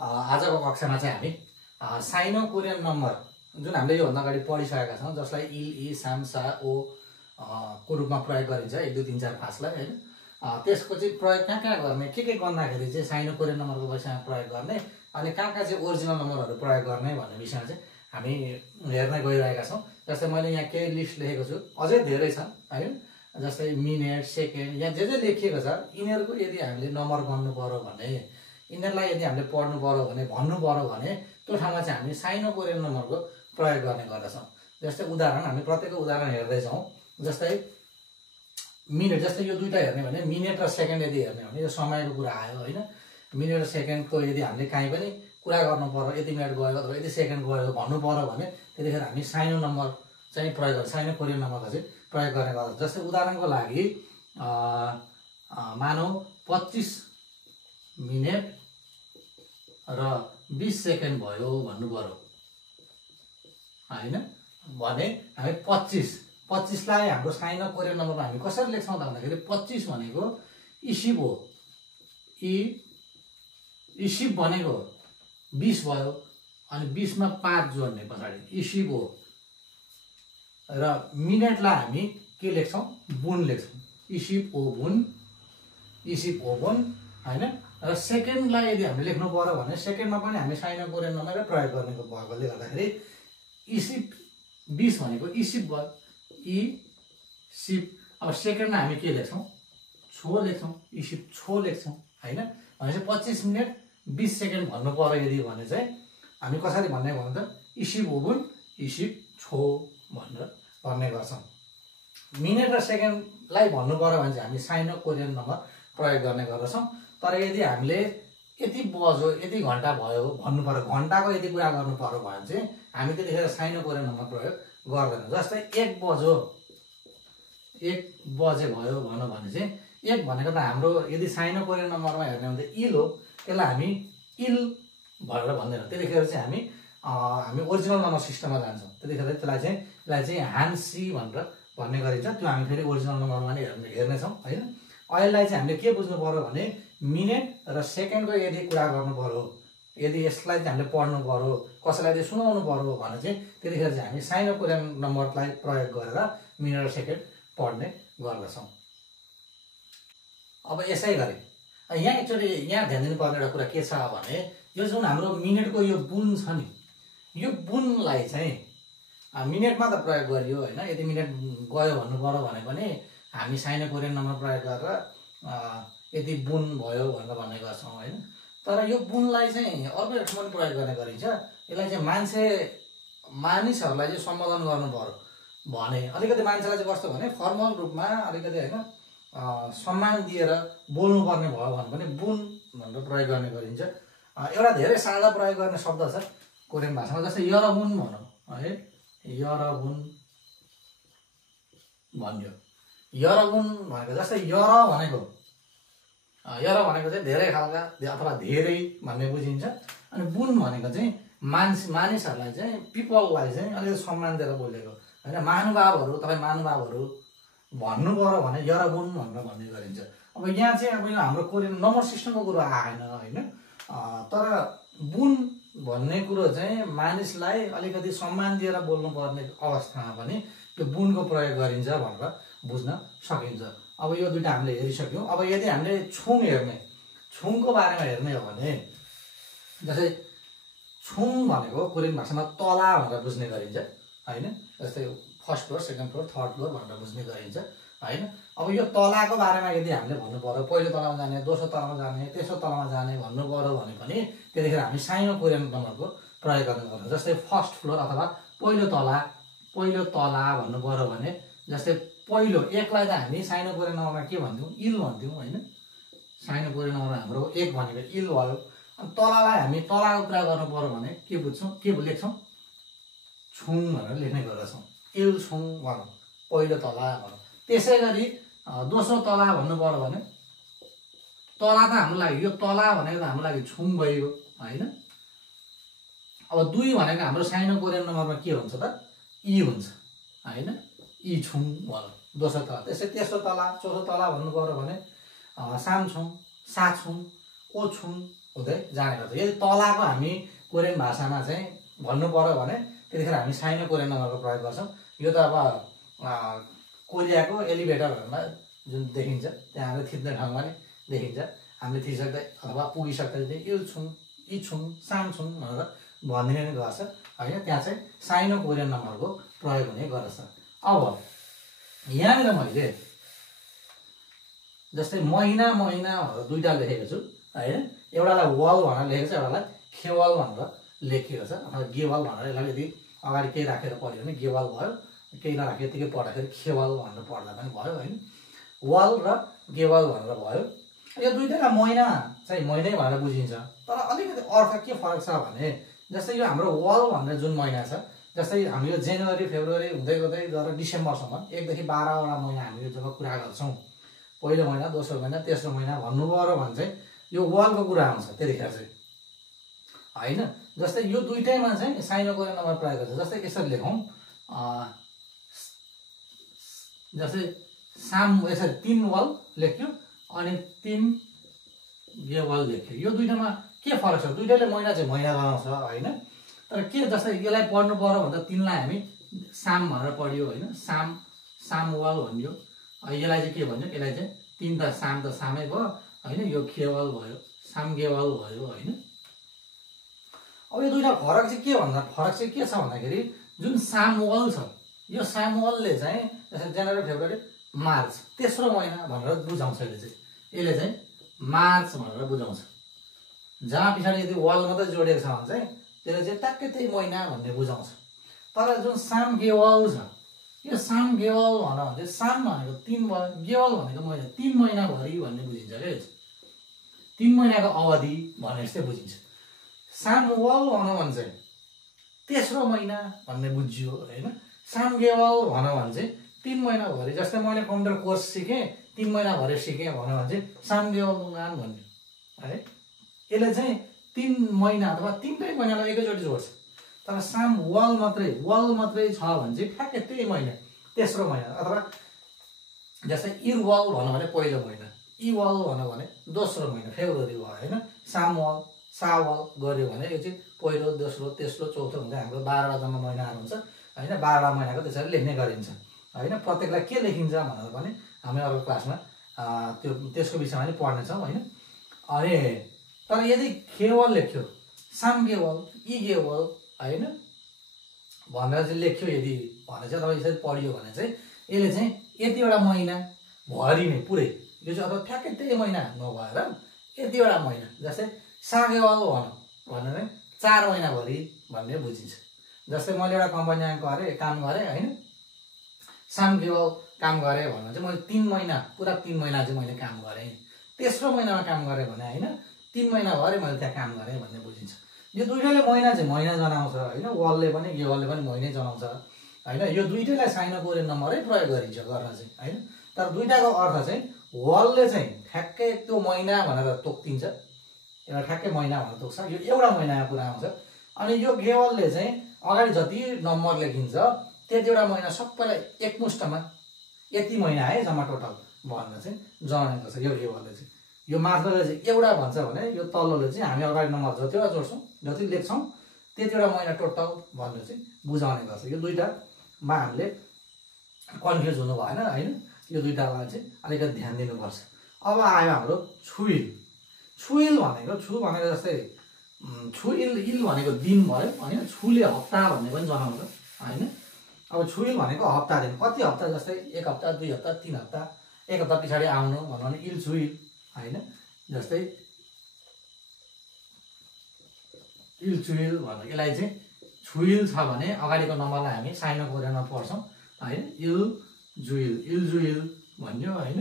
आजको कक्षामा चाहिँ हामी साइनो कोरियन नम्बर जुन हामीले योभन्दा अगाडि पढिसकेका छौँ, जसलाई इल इ साम सा ओ को रूपमा प्रयोग गरिन्छ 1 2 3 4 5 लाई हैन। त्यसको चाहिँ प्रयोग कहाँ गर्ने, के गर्दाखेरि चाहिँ साइनो कोरियन नम्बरको विषयमा प्रयोग गर्ने अनि कहाँ चाहिँ ओरिजिनल नम्बरहरू प्रयोग गर्ने भन्ने विषयमा चाहिँ हामी हेर्न गइरहेका छौँ। जस्तै मैले यहाँ केही लिस्ट लेखेको छु, अझै धेरै छन् हैन। जस्तै मिनेट, सेकेन्ड, यहाँ जे लेखिएको छ यिनीहरूको यदि हामीले नम्बर गर्नु पर्यो भने, यिनीहरूलाई यदि हामीले पढ्नु पर्यो भने, भन्नु पर्यो भने त्यो ठाउँमा चाहिँ हामी साइनो कोरियन नम्बरको प्रयोग गर्ने गर्दछौँ। जस्तै उदाहरण, हामी प्रत्येकको उदाहरण हेर्दैछौँ। जस्तै मिनेट, जस्तै यो दुईटा हेर्ने भने मिनेट र सेकेन्ड यदि हेर्ने भने यो समयको कुरा आयो हैन। मिनेट र सेकेन्डको यदि हामीले काहीँ पनि कुरा गर्नु पर्यो, यति मिनट गयो अथवा यति सेकेन्ड गयो भन्नु पर्यो भने त्यतिखेर हामी साइनो नम्बर चाहिँ प्रयोग गर्छौँ, साइनो कोरियन नम्बरको चाहिँ प्रयोग गर्ने गर्छौँ। जस्तै उदाहरणको लागि मानौ 25 मिनेट र 20 सेकेन्ड भयो भन्नु पर्यो हैन भने हामी 25 लाई हाम्रो साइनो कोरियन नम्बरमा हामी कसरी लेख्छौँ त भन्दाखेरि 25 भनेको इसिप हो, इसिप भनेको 20 भयो अनि 20 मा 5 जोड्ने पछाडि इसिप हो। र मिनेटलाई हामी के लेख्छौँ, बुन लेख्छौँ, इसिप ओ बुन हैन। र सेकेन्डलाई यदि हामीले लेख्नु पर्यो भने सेकेन्डमा पनि हामी साइनो कोरियन नम्बरै प्रयोग गर्ने भएकोले गर्दाखेरि इसिप 20 भनेको इसिप भयो, इसिप। अब सेकेन्डमा हामी के लेख्छौँ, छो लेख्छौँ, इसिप छो लेख्छौँ हैन। भनेपछि 25 मिनेट 20 सेकेन्ड भन्नु पर्यो यदि भने चाहिँ हामी कसरी भन्ने भन्नु त इसिप ओबुन इसिप छो भनेर भन्ने गर्छौँ। मिनेट र सेकेन्डलाई भन्नु पर्यो भने चाहिँ हामी साइनो कोरियन नम्बर प्रयोग गर्ने गर्दछौँ। तर यदि हामीले यति बज्यो यति घन्टा भयो भन्नु पर्यो, घन्टाको यदि कुरा गर्नु पर्यो भने चाहिँ हामी त्यतिखेर साइनो कोरियन नम्बर प्रयोग गर्दैनौँ। जस्तै 1 बजे भयो भनौँ भने चाहिँ 1 भनेको त हाम्रो यदि साइनो कोरियन नम्बरमा हेर्ने हो भने इल हो, त्यसलाई हामी इल भनेर भन्दैनौँ। त्यतिखेर चाहिँ हामी ओरिजिनल नम्बर सिस्टममा जान्छौँ। त्यतिखेर त्यसलाई चाहिँ हान्सी भनेर भन्ने गरिन्छ। त्यो हामी फेरि ओरिजिनल नम्बरमा नै हेर्नेछौँ हैन। अहिलेलाई चाहिँ हामीले के बुझ्नु पर्यो भने मिनेट र सेकेन्डको यदि कुरा गर्नु पर्यो, यदि यसलाई चाहिँ हामीले पढ्नु पर्यो, कसैलाई यदि सुनाउनु पर्यो भने चाहिँ त्यतिखेर चाहिँ हामी साइनो कोरियन नम्बरलाई प्रयोग गरेर मिनेट र सेकेन्ड पढ्ने गर्दछौँ। अब यसै गरी यहाँ एकचोटि यहाँ ध्यान दिनुपर्ने एउटा कुरा के छ भने यो जुन हाम्रो मिनेटको यो बुन छ नि, यो बुनलाई चाहिँ मिनेटमा त प्रयोग गरियो हैन। यदि मिनेट गयो भन्नु पर्यो भने पनि हामी साइनो कोरियन नम्बर प्रयोग गरेर यदि बुन भयो भनेर भन्ने गर्छौँ हैन। तर यो बुनलाई चाहिँ अर्को एक ठाउँमा प्रयोग गर्ने गरिन्छ। यसलाई चाहिँ मानिसहरूलाई चाहिँ सम्बोधन गर्नु पर्यो भने अलिकति मान्छेलाई चाहिँ कस्तो भने फर्मल रूपमा अलिकति हैन सम्मान दिएर बोल्नु पर्ने भयो भने पनि बुन भनेर प्रयोग गर्ने गरिन्छ। एउटा धेरै सादा प्रयोग गर्ने शब्द छ कोरियन भाषामा, जस्तै यरबुन भनौँ है, यरबुन भन्यो। यरबुन भनेको जस्तै यर भनेको चाहिँ धेरै खालका अथवा धेरै भन्ने बुझिन्छ। अनि बुन भनेको चाहिँ मानिसहरूलाई चाहिँ पिपललाई चाहिँ अलिकति सम्मान दिएर बोलेको हैन। महानुभावहरू, तपाईँ महानुभावहरू भन्नु पर्यो भने यरबुन भनेर भन्ने गरिन्छ। अब यहाँ चाहिँ अब हाम्रो कोरियन नम्बर सिस्टमको कुरो आएन हैन। तर बुन भन्ने कुरो चाहिँ मानिसलाई अलिकति सम्मान दिएर बोल्नुपर्ने अवस्थामा पनि त्यो बुनको प्रयोग गरिन्छ भनेर बुझ्न सकिन्छ। अब यो दुईटा हामीले हेरिसक्यौँ। अब यदि हामीले छुङको बारेमा हेर्ने हो भने जस्तै छुङ भनेको कोरियन भाषामा तला भनेर बुझ्ने गरिन्छ हैन। जस्तै first floor, second floor, third floor भनेर बुझ्ने गरिन्छ हैन। अब यो तलाको बारेमा यदि हामीले भन्नु पर्यो, पहिलो तलामा जाने, दोस्रो तलामा जाने, तेस्रो तलामा जाने भन्नु पर्यो भने पनि त्यतिखेर हामी साइनो कोरियन नम्बरको प्रयोग गर्ने गर्छौँ। जस्तै फर्स्ट फ्लोर अथवा पहिलो तला भन्नु पर्यो भने जस्तै पहिलो 1 लाई त हामी साइनो कोरियन नम्बरमा के भन्थ्यौँ, इल भन्थ्यौँ हैन। साइनो कोरियन नम्बरमा हाम्रो 1 भनेको इल भयो। अनि तलालाई हामी तलाको कुरा गर्नु पर्यो भने के बुझ्छौँ, के लेख्छौँ, छुङ भनेर लेख्ने गर्दछौँ। इल छुङ भनौँ, पहिलो तला भनौँ। त्यसै गरी दोस्रो तला भन्नु पर्यो भने तला त हाम्रो लागि, यो तला भनेको त हाम्रो लागि छुङ भइगयो हैन। अब 2 भनेको हाम्रो साइनो कोरियन नम्बरमा के हुन्छ त, इ हुन्छ हैन, इ छुङ भनौँ दोस्रो तला। त्यसै तेस्रो तला, चौथो तला भन्नु पर्यो भने सामछुङ, साछुङ, ओछुङ, हुँदै जाने गर्छ। यदि तलाको हामी कोरियन भाषामा चाहिँ भन्नु पर्यो भने त्यतिखेर हामी साइनो कोरियन नम्बरको प्रयोग गर्छौँ। यो त अब कोरियाको एलिभेटरहरूमा जुन देखिन्छ त्यहाँ थिच्ने ठाउँमा नै देखिन्छ, हामीले थिचिसक्दै अथवा पुगिसक्दै चाहिँ इलछुङ इछुङ सामछुङ भनेर भनिदिने नै गर्छ होइन। त्यहाँ चाहिँ साइनो कोरियन नम्बरको प्रयोग हुने गर्छ। अब यहाँनिर मैले जस्तै महिना महिना भनेर दुईवटा लेखेको छु होइन। एउटालाई वल भनेर लेखेको छ, एउटालाई खेवल भनेर लेखिएको छ अथवा गेवल भनेर। यसलाई यदि अगाडि केही राखेर पढ्यो भने गेवल भयो, केही नराखेर यतिकै पढ्दाखेरि खेवल भनेर पढ्दा पनि भयो होइन। वल र गेवल भनेर भयो। यो दुईवटालाई महिना चाहिँ महिनै भनेर बुझिन्छ, तर अलिकति अर्थ के फरक छ भने जस्तै यो हाम्रो वल भनेर जुन महिना छ, जस्तै हामी यो जनवरी फेब्रुअरी हुँदै गर्दै गएर डिसेम्बरसम्म 1 देखि 12वटा महिना हामीले जब कुरा गर्छौँ, पहिलो महिना दोस्रो महिना तेस्रो महिना भन्नु पर्यो भने चाहिँ यो वलको कुरा आउँछ त्यतिखेर चाहिँ होइन। जस्तै यो दुईटैमा चाहिँ साइनो कोरियन नम्बर प्रयोग गर्छ। जस्तै यसरी लेखौँ, जस्तै साम यसरी 3 वल लेख्यो अनि 3 गेवल लेख्यो। यो दुईटामा के फरक छ? दुईटैले महिना चाहिँ महिना गराउँछ होइन। तर के जस्तै यसलाई पढ्नु पर्यो भन्दा 3 लाई हामी साम भनेर पढ्यो होइन, साम सामवल भनियो। यसलाई चाहिँ के भन्यो? यसलाई चाहिँ 3 त सामै भयो होइन, यो खेवल भयो सामगेवल भयो होइन। अब यो दुईटा फरक चाहिँ के भन्दा फरक चाहिँ के छ भन्दाखेरि जुन सामवल छ, यो सामवलले चाहिँ जस्तै जनवरी फेब्रुअरी मार्च तेस्रो महिना भनेर बुझाउँछ। यसले चाहिँ मार्च भनेर बुझाउँछ। जहाँ पछाडि यदि वल मात्रै जोडिएको छ भने चाहिँ त्यसले चाहिँ ट्याक्कै त्यही महिना भन्ने बुझाउँछ। तर जुन सामगेवल छ, यो सामगेवल भनेर चाहिँ साम भनेको 3 भयो, गेवल भनेको महिना 3 महिनाभरि भन्ने बुझिन्छ क्या। 3 महिनाको अवधि भने जस्तै बुझिन्छ। सामवल भनौँ भने चाहिँ तेस्रो महिना भन्ने बुझियो होइन। सामगेवल भनौँ भने चाहिँ 3 महिनाभरि, जस्तै मैले कम्प्युटर कोर्स सिकेँ 3 महिनाभरि सिकेँ भन्यो भने चाहिँ सामगेवल नुगान भन्यो है। यसले चाहिँ 3 महिना अथवा 3 महिनालाई एकैचोटि जोड्छ। तर सामवल मात्रै छ भने चाहिँ ठ्याक्कै त्यही महिना तेस्रो महिना, अथवा जस्तै इरवल भन्यो भने पहिलो महिना, इवल भन्यो भने दोस्रो महिना फेब्रुअरी भयो होइन। सामवल सावल गऱ्यो भने यो चाहिँ पहिलो दोस्रो तेस्रो चौथो हुँदै हाम्रो 12वटा जम्मा महिनाहरू हुन्छ होइन। 12वटा महिनाको त्यसरी लेख्ने गरिन्छ होइन। प्रत्येकलाई के लेखिन्छ भनेर पनि हामी अर्को क्लासमा त्यसको विषयमा पनि पढ्नेछौँ होइन। अनि तर यदि खेवल लेख्यो, सामगेवल इगेवल होइन भनेर चाहिँ लेख्यो यदि भने चाहिँ अथवा यसरी पढियो भने चाहिँ यसले चाहिँ यतिवटा महिना भरि नै पुरै यो चाहिँ अथवा ठ्याक्कै त्यही महिना नभएर यतिवटा महिना, जस्तै सागेवल भनौँ भने 4 महिनाभरि भन्ने बुझिन्छ। जस्तै मैले एउटा कम्पनीमा काम गरेँ होइन, सामगेवल काम गरेँ भने चाहिँ मैले 3 महिना पुरा 3 महिना चाहिँ मैले काम गरेँ। तेस्रो महिनामा काम गरेँ भने होइन 3 महिनाभरि मैले त्यहाँ काम गरेँ भन्ने बुझिन्छ। यो दुईटैले महिना चाहिँ महिना जनाउँछ होइन। वलले पनि गेवलले पनि महिनै जनाउँछ होइन। यो दुईटैलाई साइनो कोरियन नम्बरै प्रयोग गरिन्छ गर्न चाहिँ होइन। तर दुईटाको अर्थ चाहिँ वलले चाहिँ ठ्याक्कै त्यो महिना भनेर तोकिन्छ, एउटा ठ्याक्कै महिना भनेर तोक्छ, यो एउटा महिनाको कुरा आउँछ। अनि यो गेवलले चाहिँ अगाडि जति नम्बर लेखिन्छ त्यतिवटा महिना सबैलाई एकमुष्टमा यति महिना है जम्मा टोटल भनेर चाहिँ जनाउने गर्छ यो गेवलले चाहिँ। यो माथिल्लोले चाहिँ एउटा भन्छ भने यो तल्लोले चाहिँ हामी अगाडि नम्बर जतिवटा जोड्छौँ जति लेख्छौँ त्यतिवटा महिना टोटल भनेर चाहिँ बुझाउने गर्छ। यो दुईटामा हामीले कन्फ्युज हुनु भएन होइन। यो दुईटालाई चाहिँ अलिकति ध्यान दिनुपर्छ। अब आयो हाम्रो छुइल। छुइल भनेको जस्तै छुइल इल भनेको दिन भयो होइन। छुले हप्ता भन्ने पनि जनाउँछ होइन। अब छुइल भनेको हप्ता दिन, कति हप्ता जस्तै 1 हप्ता 2 हप्ता 3 हप्ता 1 हप्ता पछाडि आउनु भन्नु भने इल छुइल होइन। जस्तै इल छुइल भन्नु, यसलाई चाहिँ छुइल छ भने अगाडिको नम्बरलाई हामी साइनो कोरियनमा पढ्छौँ होइन। इल जुइल भन्यो होइन।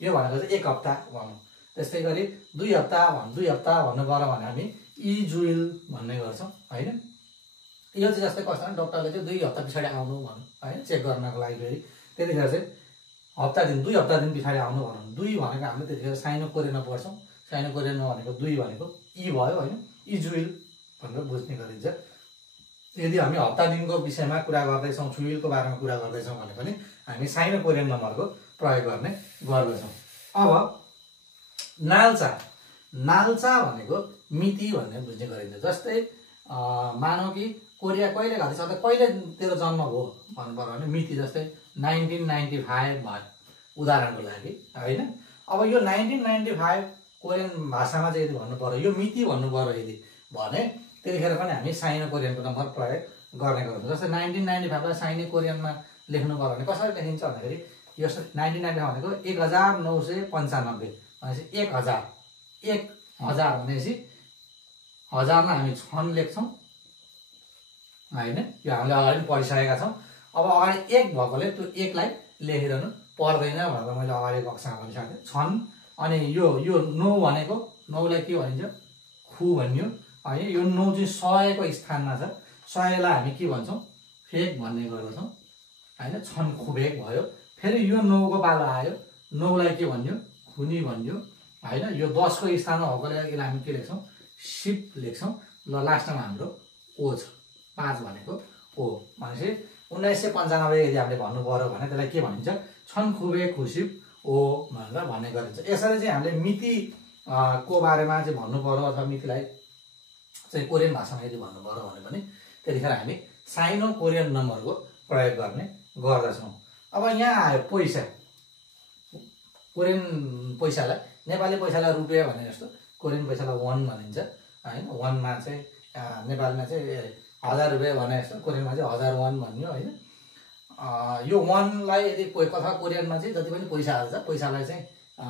यो भनेको चाहिँ 1 हप्ता भनौँ। त्यस्तै गरी 2 हप्ता भन्नु गऱ्यो भने हामी इजुइल भन्ने गर्छौँ होइन। यो चाहिँ जस्तै कस्तो भने डक्टरले चाहिँ 2 हप्ता पछाडि आउनु भन्नु होइन चेक गर्नको लागि। फेरि त्यतिखेर चाहिँ 2 हप्ता दिन पछाडि आउनु भनौँ। 2 भनेको हामीले त्यतिखेर साइनो कोरियनमा पढ्छौँ। साइनो कोरियनमा भनेको 2 भनेको इ भयो होइन। इजुइल भनेर बुझ्ने गरिन्छ। यदि हामी हप्ता दिनको विषयमा कुरा गर्दैछौँ, छुइलको बारेमा कुरा गर्दैछौँ भने पनि हामी साइनो कोरियन नम्बरको प्रयोग गर्छौँ। अब नाल्चा भनेको मिति भन्ने बुझ्ने गरिन्छ। जस्तै मानौ कि कोरिया कहिले घटेछ अथवा कहिले तेरो जन्म भयो भन्नु पर्यो भने मिति, जस्तै 1995 भयो उदाहरणको लागि होइन। अब यो 1995 कोरियन भाषामा चाहिँ यदि भन्नु पर्यो, यो मिति भन्नु पर्यो यदि भने त्यतिखेर पनि हामी साइनो कोरियनको नम्बर प्रयोग गर्ने गर्छौँ। जस्तै 1995 लाई साइनो कोरियनमा लेख्नु पर्यो भने कसरी लेखिन्छ भन्दाखेरि यो 1995 भनेको 1995 भनेपछि 1000 भनेपछि हजारमा हामी छन लेख्छौँ होइन। यो हामीले अगाडि पनि पढिसकेका छौँ। अब अगाडि 1 भएकोले त्यो 1 लाई लेखिरहनु पर्दैन भनेर मैले अगाडि कक्षामा भनिसकेको थिएँ। छन् अनि यो 9 भनेको 9 लाई के भनिन्छ खु भनियो होइन। यो 9 चाहिँ 100 को स्थानमा छ। 100 लाई हामी के भन्छौँ फेक भन्ने गर्दछौँ होइन। छन् खुबेक भयो। फेरि यो 9 को पालो आयो, 9 लाई के भन्यो खुनी भन्यो होइन। यो 10 को स्थानमा भएकोले यसलाई हामी के लेख्छौँ सिप लेख्छौँ। ल लास्टमा हाम्रो ओ छ, 5 भनेको ओ भनेपछि 1995 यदि हामीले भन्नु पर्यो भने त्यसलाई के भनिन्छ छन् खुबे खुसिप ओ भनेर भन्ने गरिन्छ। यसरी चाहिँ हामीले मिति को बारेमा चाहिँ भन्नु पर्यो अथवा मितिलाई चाहिँ कोरियन भाषामा यदि भन्नु पर्यो भने पनि त्यतिखेर हामी साइनो कोरियन नम्बरको प्रयोग गर्ने गर्दछौँ। अब यहाँ आयो पैसा, कोरियन पैसालाई नेपाली पैसालाई रुपियाँ भने जस्तो कोरियन पैसालाई वन भनिन्छ होइन। वनमा चाहिँ नेपालमा चाहिँ 1000 रुपियाँ भने जस्तो कोरियनमा चाहिँ 1000 वन भन्यो होइन। यो वनलाई यदि कथा कोरियनमा चाहिँ जति पनि पैसाहरू छ पैसालाई चाहिँ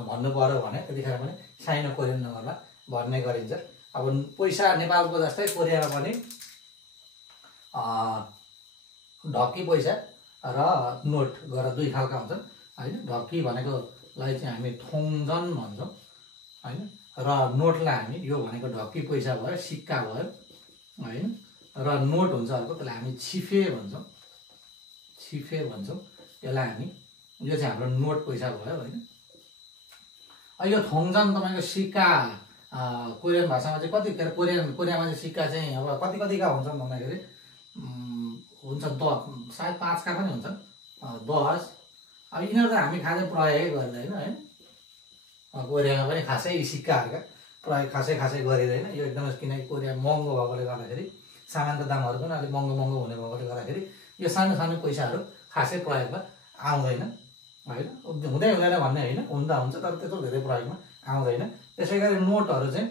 भन्नु पर्यो भने त्यतिखेर पनि साइनो कोरियन नम्बरमा भन्ने गरिन्छ। अब पैसा नेपालको जस्तै कोरियामा पनि ढक्की पैसा र नोट गरेर 2 खालका हुन्छन् होइन। ढक्की भनेकोलाई चाहिँ हामी थोङजन भन्छौँ होइन। र नोटलाई हामी यो भनेको ढक्की पैसा भयो, सिक्का भयो होइन। र नोट हुन्छ अर्को, त्यसलाई हामी छिफे भन्छौँ, छिफे भन्छौँ यसलाई हामी। यो चाहिँ हाम्रो नोट पैसा भयो होइन। यो थोङजन तपाईँको सिक्का कोरियन भाषामा चाहिँ कति कोरियामा चाहिँ सिक्का चाहिँ अब कतिका हुन्छन् भन्दाखेरि हुन्छ 10 सायद 5 का पनि हुन्छन् 10। अब यिनीहरू त हामी खासै प्रयोगै गर्दैन होइन। कोरियामा पनि खासै सिक्काहरूका प्रयोग खासै गरिँदैन यो एकदमै, किनकि कोरिया महँगो भएकोले गर्दाखेरि सामानको दामहरू पनि अलिक महँगो हुने भएकोले गर्दाखेरि यो सानो सानो पैसाहरू खासै प्रयोगमा आउँदैन होइन। हुँदैन भन्ने होइन, हुँदा हुन्छ तर त्यत्रो धेरै प्रयोगमा आउँदैन। त्यसै गरी नोटहरू चाहिँ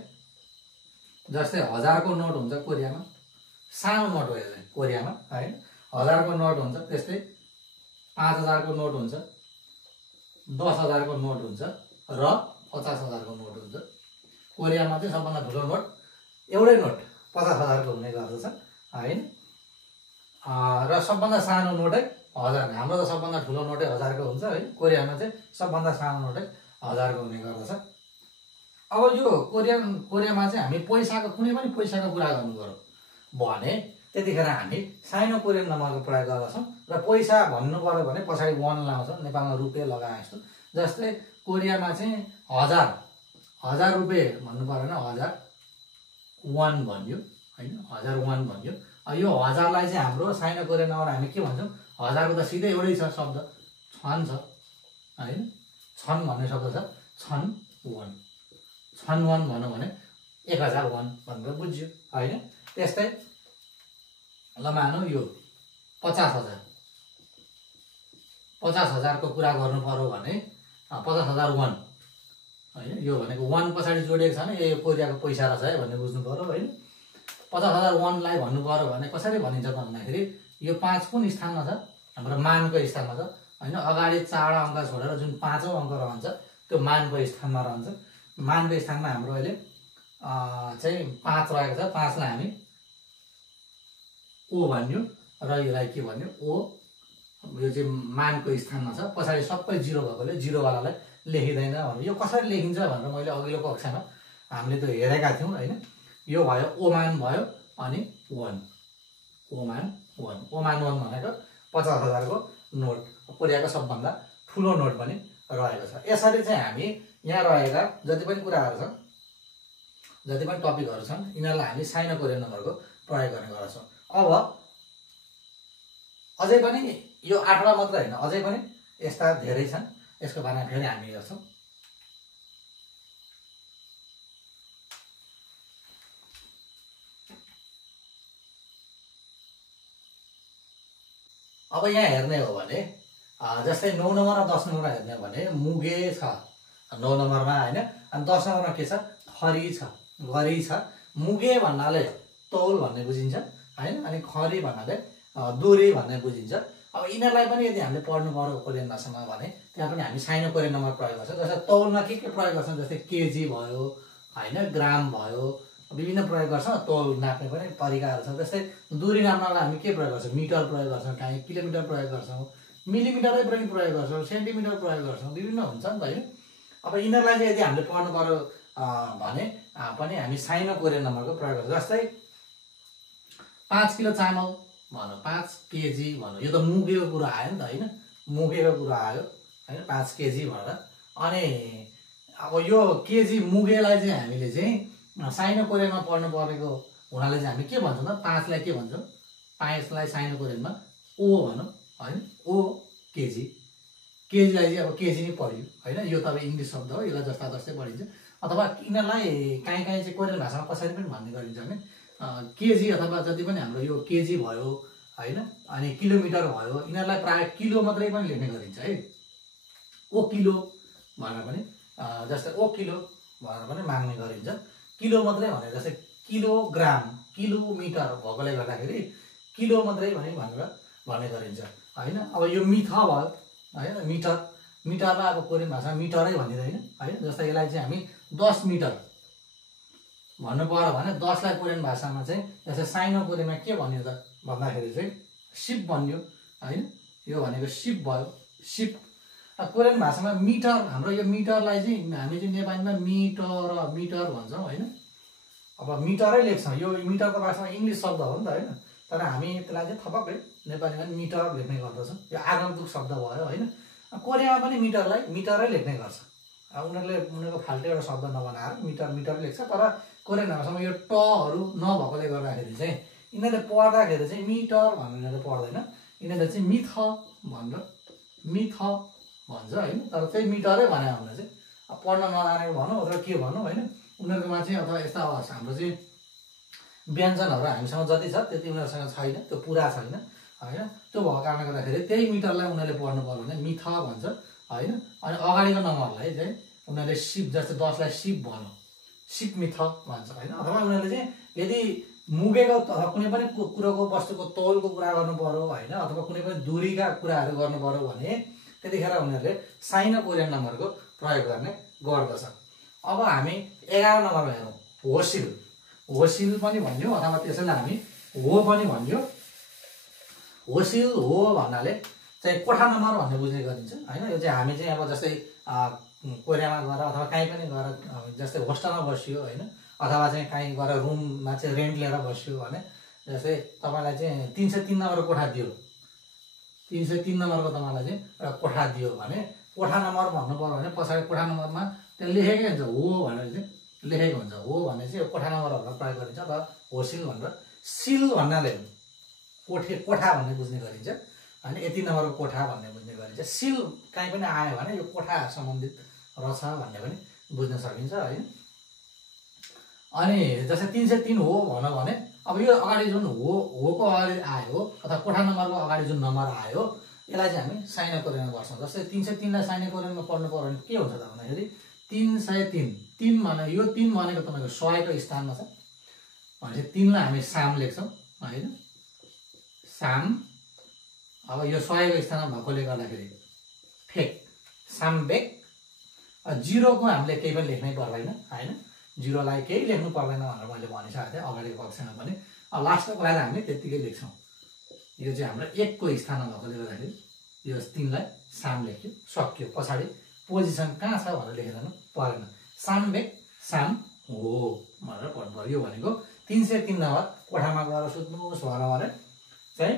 जस्तै 1000 को नोट हुन्छ कोरियामा, सानो नोट हो यो चाहिँ कोरियामा होइन। 1000 को नोट हुन्छ, त्यस्तै 5000 को नोट हुन्छ, 10,000 को नोट हुन्छ र 50,000 को नोट हुन्छ। कोरियामा चाहिँ सबभन्दा ठुलो नोट एउटै नोट 50,000 को हुने गर्दछ होइन। र सबभन्दा सानो नोटै 1000। हाम्रो त सबभन्दा ठुलो नोटै 1000 को हुन्छ है। कोरियामा चाहिँ सबभन्दा सानो नोटै 1000 को हुने गर्दछ। अब यो कोरियामा चाहिँ हामी पैसाको कुनै पनि पैसाको कुरा गर्नु पर्यो भने त्यतिखेर हामी साइनो कोरियन नम्बरको प्रयोग गर्दछौँ। र पैसा भन्नु पर्यो भने पछाडि वन लाउँछ, नेपालमा रुपियाँ लगाए जस्तो। जस्तै कोरियामा चाहिँ 1000 रुपियाँ भन्नु पर्यो भने 1000 वन भन्यो होइन। 1000 वन भन्यो। यो 1000 लाई चाहिँ हाम्रो साइनो कोरियन नम्बर हामी के भन्छौँ 1000 को त सिधै एउटै छ शब्द छन छ होइन। छन भन्ने शब्द छ, छन वन। छन वन भनौँ भने 1000 वन भनेर बुझ्यो होइन। त्यस्तै ल मानौँ यो 50,000 को कुरा गर्नु पर्यो भने 50,000 वन होइन। यो भनेको वन पछाडि जोडिएको छ भने यो कोरियाको पैसा रहेछ है भन्ने बुझ्नु पर्यो होइन। 50,000 वनलाई भन्नु पर्यो भने कसरी भनिन्छ भन्दाखेरि यो 5 कुन स्थानमा छ हाम्रो मानको स्थानमा छ होइन। अगाडि 4 अङ्क छोडेर जुन 5औं अङ्क रहन्छ त्यो मानको स्थानमा रहन्छ। मानको स्थानमा हाम्रो अहिले चाहिँ 5 रहेको छ। 5 लाई हामी ओ भन्यो र यसलाई के भन्यो ओ। यो चाहिँ मानको स्थानमा छ, पछाडि सबै 0 भएकोले 0 वालालाई लेखिँदैन भन्यो। यो कसरी लेखिन्छ भनेर मैले अघिल्लो कक्षामा हामीले त्यो हेरेका थियौँ होइन। यो भयो ओमान भयो अनि वन, ओमान वन। ओमान वन भनेको 50,000 को नोट, कोरियाको सबभन्दा ठुलो नोट पनि रहेको छ। यसरी चाहिँ हामी यहाँ रहेका जति पनि कुराहरू छन्, जति पनि टपिकहरू छन् यिनीहरूलाई हामी साइनो कोरियन नम्बरको प्रयोग गर्ने गर्छौँ। अब अझै पनि यो 8वटा मात्र होइन, अझै पनि यस्ता धेरै छन्। यसको बारेमा फेरि हामी हेर्छौँ। अब यहाँ हेर्ने हो भने जस्तै 9 नम्बर र 10 नम्बरमा हेर्ने हो भने मुगे छ 9 नम्बरमा हैन, अनि 10 नम्बरमा के छ खरी छ, गरी छ। मुगे भन्नाले तौल भन्ने बुझिन्छ हैन, अनि खरी भन्नाले दोरी भन्ने बुझिन्छ। अब यिनीहरूलाई पनि यदि हामीले पढ्नु पर्यो कोरियन भाषामा भने त्यहाँ पनि हामी साइनो कोरियन नम्बर प्रयोग गर्छौँ। जस्तै तौलमा के प्रयोग गर्छौँ, जस्तै केजी भयो हैन, ग्राम भयो, विभिन्न प्रयोग गर्छौँ। तौल नाप्ने पनि तरिकाहरू छ। जस्तै दूरी नाप्नलाई हामी के प्रयोग गर्छौँ, मिटर प्रयोग गर्छौँ, काहीँ किलोमिटर प्रयोग गर्छौँ, मिलिमिटरै पनि प्रयोग गर्छौँ, सेन्टिमिटर प्रयोग गर्छौँ, विभिन्न हुन्छ नि त हैन। अब यिनीहरूलाई चाहिँ यदि हामीले पढ्नु पर्यो भने पनि हामी साइनो कोरियन नम्बरको प्रयोग गर्छौँ। जस्तै 5 किलो चामल भनौँ, 5 केजी भनौँ, यो त मुगेको कुरा आयो नि त हैन, मुगेको कुरा आयो हैन, 5 केजी भनेर। अनि अब यो केजी मुगेलाई चाहिँ हामीले चाहिँ साइनो कोरियनमा पढ्नु परेको हुनाले चाहिँ हामी के भन्छौँ त, 5 लाई के भन्छौँ, 5 लाई साइनो कोरियनमा ओ भनौँ हैन, ओ केजी। केजीलाई चाहिँ अब केजी नै पढ्यो हैन, यो त अब इङ्ग्लिस शब्द हो, यसलाई जस्ता जस्तै पढिन्छ। अथवा यिनीहरूलाई काहीँ काहीँ चाहिँ कोरियन भाषामा कसरी पनि भन्ने गरिन्छ भने केजी अथवा जति पनि हाम्रो यो केजी भयो हैन, अनि किलोमिटर भयो, यिनीहरूलाई प्रायः किलो मात्रै पनि लेख्ने गरिन्छ है। ओ किलो भनेर पनि जस्तै ओ किलो भनेर पनि माग्ने गरिन्छ। किलो मात्रै भने जस्तै किलोग्राम, किलोमिटर भएकोले गर्दाखेरि किलो मात्रै भने भनेर भन्ने गरिन्छ हैन। अब यो मिठ भयो हैन, मिटर, मिटरलाई अब कोरियन भाषामा मिटरै भनिँदैन हैन। जस्तै यसलाई चाहिँ हामी 10 मिटर भन्नु पर्यो भने 10 लाई कोरियन भाषामा चाहिँ जस्तै साइनो कोरियनमा के भन्यो त भन्दाखेरि चाहिँ सिप भन्यो हैन, यो भनेको सिप भयो, सिप। कोरियन भाषामा मिटर, हाम्रो यो मिटरलाई चाहिँ हामी चाहिँ नेपालीमा मिटर भन्छौँ हैन। अब मिटरै लेख्छौँ, यो मिटरको भाषामा इङ्ग्लिस शब्द हो नि त हैन, तर हामी त्यसलाई चाहिँ थपक्कै नेपालीमा मिटर लेख्ने गर्दछौँ। यो आगन्तुक शब्द भयो हैन। कोरियामा पनि मिटरलाई मिटरै लेख्ने गर्छ। उनीहरूको फाल्टो एउटा शब्द नबनाएर मिटर लेख्छ। तर कोरियन भाषामा यो टहरू नभएकोले गर्दाखेरि चाहिँ यिनीहरूले पढ्दाखेरि चाहिँ मिटर भनेर पढ्दैन, यिनीहरूले चाहिँ मिथ भन्छ हैन। तर त्यही मिटरै भने भने चाहिँ अब पढ्न नजानेको भनौँ अथवा के भनौँ हैन, उनीहरूकोमा चाहिँ अथवा यस्ता हाम्रो चाहिँ व्यञ्जनहरू हामीसँग जति छ त्यति उनीहरूसँग छैन, त्यो पुरा छैन हैन। त्यो भएको कारणले गर्दाखेरि त्यही मिटरलाई उनीहरूले पढ्नु पर्यो भने मिथ भन्छ हैन। अनि अगाडिको नम्बरलाई चाहिँ उनीहरूले सिप, जस्तै 10 लाई सिप भनौँ, सिप मिथ भन्छ हैन। अथवा उनीहरूले चाहिँ यदि मुगेको अथवा कुनै पनि कुरोको वस्तुको तौलको कुरा गर्नु पर्यो हैन, अथवा कुनै पनि दूरीका कुराहरू गर्नु पर्यो भने त्यतिखेर उनीहरूले साइनो कोरियन नम्बरको प्रयोग गर्ने गर्दछ। अब हामी 11 नम्बरमा हेरौँ, होसिल। होसिल पनि भन्यो अथवा त्यसैलाई हामी हो पनि भन्यो। होसिल हो भन्नाले चाहिँ कोठा नम्बर भन्ने बुझ्ने गरिन्छ हैन। यो चाहिँ हामी चाहिँ अब जस्तै कोरियामा गएर अथवा कहीँ पनि गएर जस्तै होस्टलमा बस्यो हैन, अथवा चाहिँ कहीँ गएर रुममा चाहिँ रेन्ट लिएर बस्यो भने जस्तै तपाईँलाई चाहिँ 303 नम्बरको कोठा दियो, 303 नम्बरको तपाईँलाई चाहिँ एउटा कोठा दियो भने कोठा नम्बर भन्नु पर्यो भने पछाडि कोठा नम्बरमा त्यहाँ लेखेकै हुन्छ हो भनेर चाहिँ लेखेको हुन्छ। हो भने चाहिँ कोठा नम्बरहरूलाई प्रयोग गरिन्छ। र होसिल भनेर सिल भन्नाले कोठा भन्ने बुझ्ने गरिन्छ होइन, यति नम्बरको कोठा भन्ने बुझ्ने गरिन्छ। सिल कहीँ पनि आयो भने यो कोठा सम्बन्धित रहेछ भन्ने पनि बुझ्न सकिन्छ होइन। अनि जस्तै 303 हो भनौँ भने अब यो अगाडि जुन होको अगाडि आयो अथवा कोठा नम्बरको अगाडि जुन नम्बर आयो यसलाई चाहिँ हामी साइनो कोरियनमा गर्छौँ। जस्तै 303 लाई साइनो कोरियनमा पढ्नु पर्यो भने के हुन्छ त भन्दाखेरि 303, 3 भने यो 3 भनेको तपाईँको 100 को स्थानमा छ भनेपछि 3 लाई हामी साम लेख्छौँ होइन, साम। अब यो 100 को स्थानमा भएकोले गर्दाखेरि फेक, सामबेक। 0 को हामीले केही पनि लेख्नै पर्दैन होइन, 0 लाई केही लेख्नु पर्दैन भनेर मैले भनिसकेको थिएँ अगाडिको कक्षामा पनि। अब लास्टको लागि हामी त्यतिकै लेख्छौँ। यो चाहिँ हाम्रो 1 को स्थानमा भएकोले गर्दाखेरि यो 3 लाई साम लेख्यो, सक्यो। पछाडि पोजिसन कहाँ छ भनेर लेख्दैन परेन, सामबेक साम हो भनेर पढ्नु पर्यो। यो भनेको 303 नम्बर कोठामा गएर सुत्नुहोस् भने चाहिँ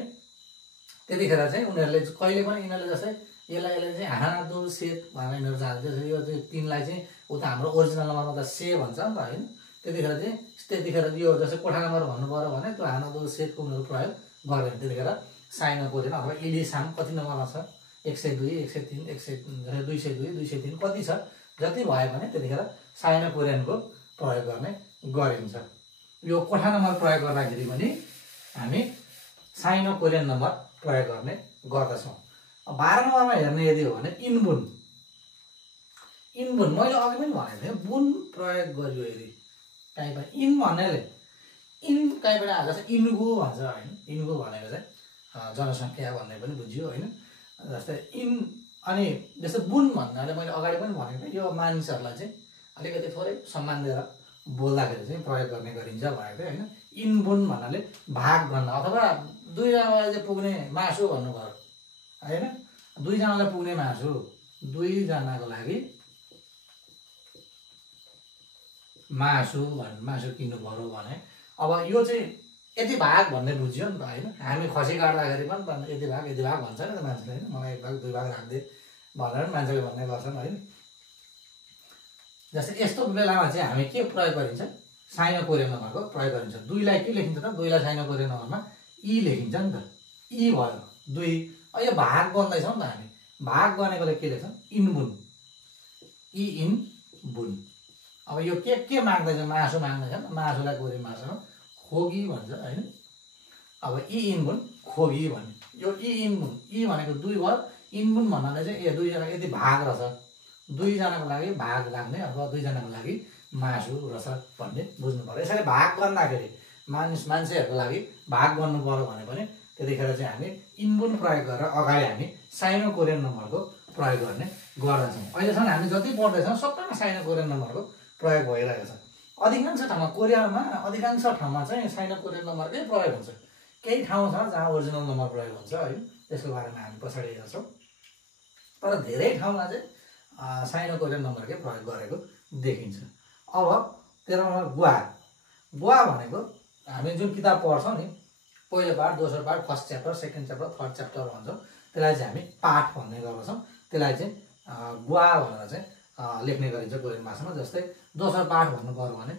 त्यतिखेर चाहिँ उनीहरूले कहिले पनि यिनीहरूले जस्तै यसलाई चाहिँ हाना दो सेत भनेर यिनीहरू जान्छ। यो चाहिँ 3 लाई चाहिँ उता हाम्रो ओरिजिनल नम्बरमा त से भन्छ नि त होइन। त्यतिखेर यो जस्तै कोठा नम्बर भन्नु पर्यो भने त्यो हाना दो सेतको उनीहरू प्रयोग गर्दैन। त्यतिखेर साइनो कोरियन अथवा इलिसाम कति नम्बरमा छ, 102, 103, 202, 203 कति छ, जति भयो भने त्यतिखेर साइनो कोरियनको प्रयोग गर्ने गरिन्छ। यो कोठा नम्बर प्रयोग गर्दाखेरि पनि हामी साइनो कोरियन नम्बर प्रयोग गर्ने गर्दछौँ। 12 नम्बरमा हेर्ने यदि हो भने इनबुन। इनबुन मैले अघि पनि भनेको थिएँ, बुन प्रयोग गरियो यदि काहीँ पनि इन भन्नेले इन काहीँ पनि आएको छ इन्गो भन्छ होइन। इन्गो भनेको चाहिँ जनसङ्ख्या भन्ने पनि बुझियो होइन। जस्तै इन अनि जस्तै बुन भन्नाले मैले अगाडि पनि भनेको थिएँ, यो मानिसहरूलाई चाहिँ अलिकति थोरै सम्मान दिएर बोल्दाखेरि चाहिँ प्रयोग गर्ने गरिन्छ भनेको थिएँ होइन। इनबुन भन्नाले भाग गर्न अथवा दुईजनालाई चाहिँ पुग्ने मासु भन्नुभयो होइन। दुईजनालाई पुग्ने मासु, दुईजनाको लागि मासु किन्नु पर्यो भने अब यो चाहिँ यति भाग भन्ने बुझ्यो नि त होइन। हामी खसी काट्दाखेरि पनि यति भाग भन्छ नि त मान्छेले होइन। मलाई 1 भाग 2 भाग राखिदिए भनेर पनि मान्छेले भन्ने गर्छन् होइन। जस्तै यस्तो बेलामा चाहिँ हामी के प्रयोग गरिन्छ, साइनो कोरियन नम्बरको प्रयोग गरिन्छ। 2 लाई के लेखिन्छ त, 2 लाई साइनो कोरियन नम्बरमा ई लेखिन्छ नि त। ई भयो 2। यो भाग गर्दैछौँ नि त हामी, भाग गर्नेकोले के लेख्छौँ इनबुन, ई इन बुन। अब यो के माग्दैछ, मासु माग्दैछ नि, मासुलाई कोरियन भाषामा खोगी भन्छ होइन। अब ई इनबुन खोगी भन्ने, यो ई इनबुन, ई भनेको 2 भयो, इनबुन भन्नाले चाहिँ दुईजना यदि भाग रहेछ, दुईजनाको लागि भाग लाग्ने अथवा दुईजनाको लागि मासु रहेछ भन्ने बुझ्नु पर्यो। यसरी भाग गर्दाखेरि मान्छेहरूको लागि भाग गर्नु पर्यो भने पनि त्यतिखेर चाहिँ हामी इनबुन प्रयोग गरेर अगाडि हामी साइनो कोरियन नम्बरको प्रयोग गर्ने गर्दछौँ। अहिलेसम्म हामी जति पढ्दैछौँ सबैमा साइनो कोरियन नम्बरको प्रयोग भइरहेको छ। अधिकांश ठाउँमा कोरियामा अधिकांश ठाउँमा चाहिँ साइनो कोरियन नम्बरकै प्रयोग हुन्छ। केही ठाउँ छ जहाँ ओरिजिनल नम्बर प्रयोग हुन्छ होइन, त्यसको बारेमा हामी पछाडि हेर्छौँ। तर धेरै ठाउँमा चाहिँ साइनो कोरियन नम्बरकै प्रयोग गरेको देखिन्छ। अब 13 नम्बर गुवा भनेको हामी जुन किताब पढ्छौँ नि, पहिलो पाठ, दोस्रो पाठ, first chapter, second chapter, third chapter भन्छौँ, त्यसलाई चाहिँ हामी पाठ भन्ने गर्दछौँ। त्यसलाई चाहिँ गुवा भनेर चाहिँ लेख्ने गरिन्छ कोरियन भाषामा। जस्तै दोस्रो पाठ भन्नु पर्यो भने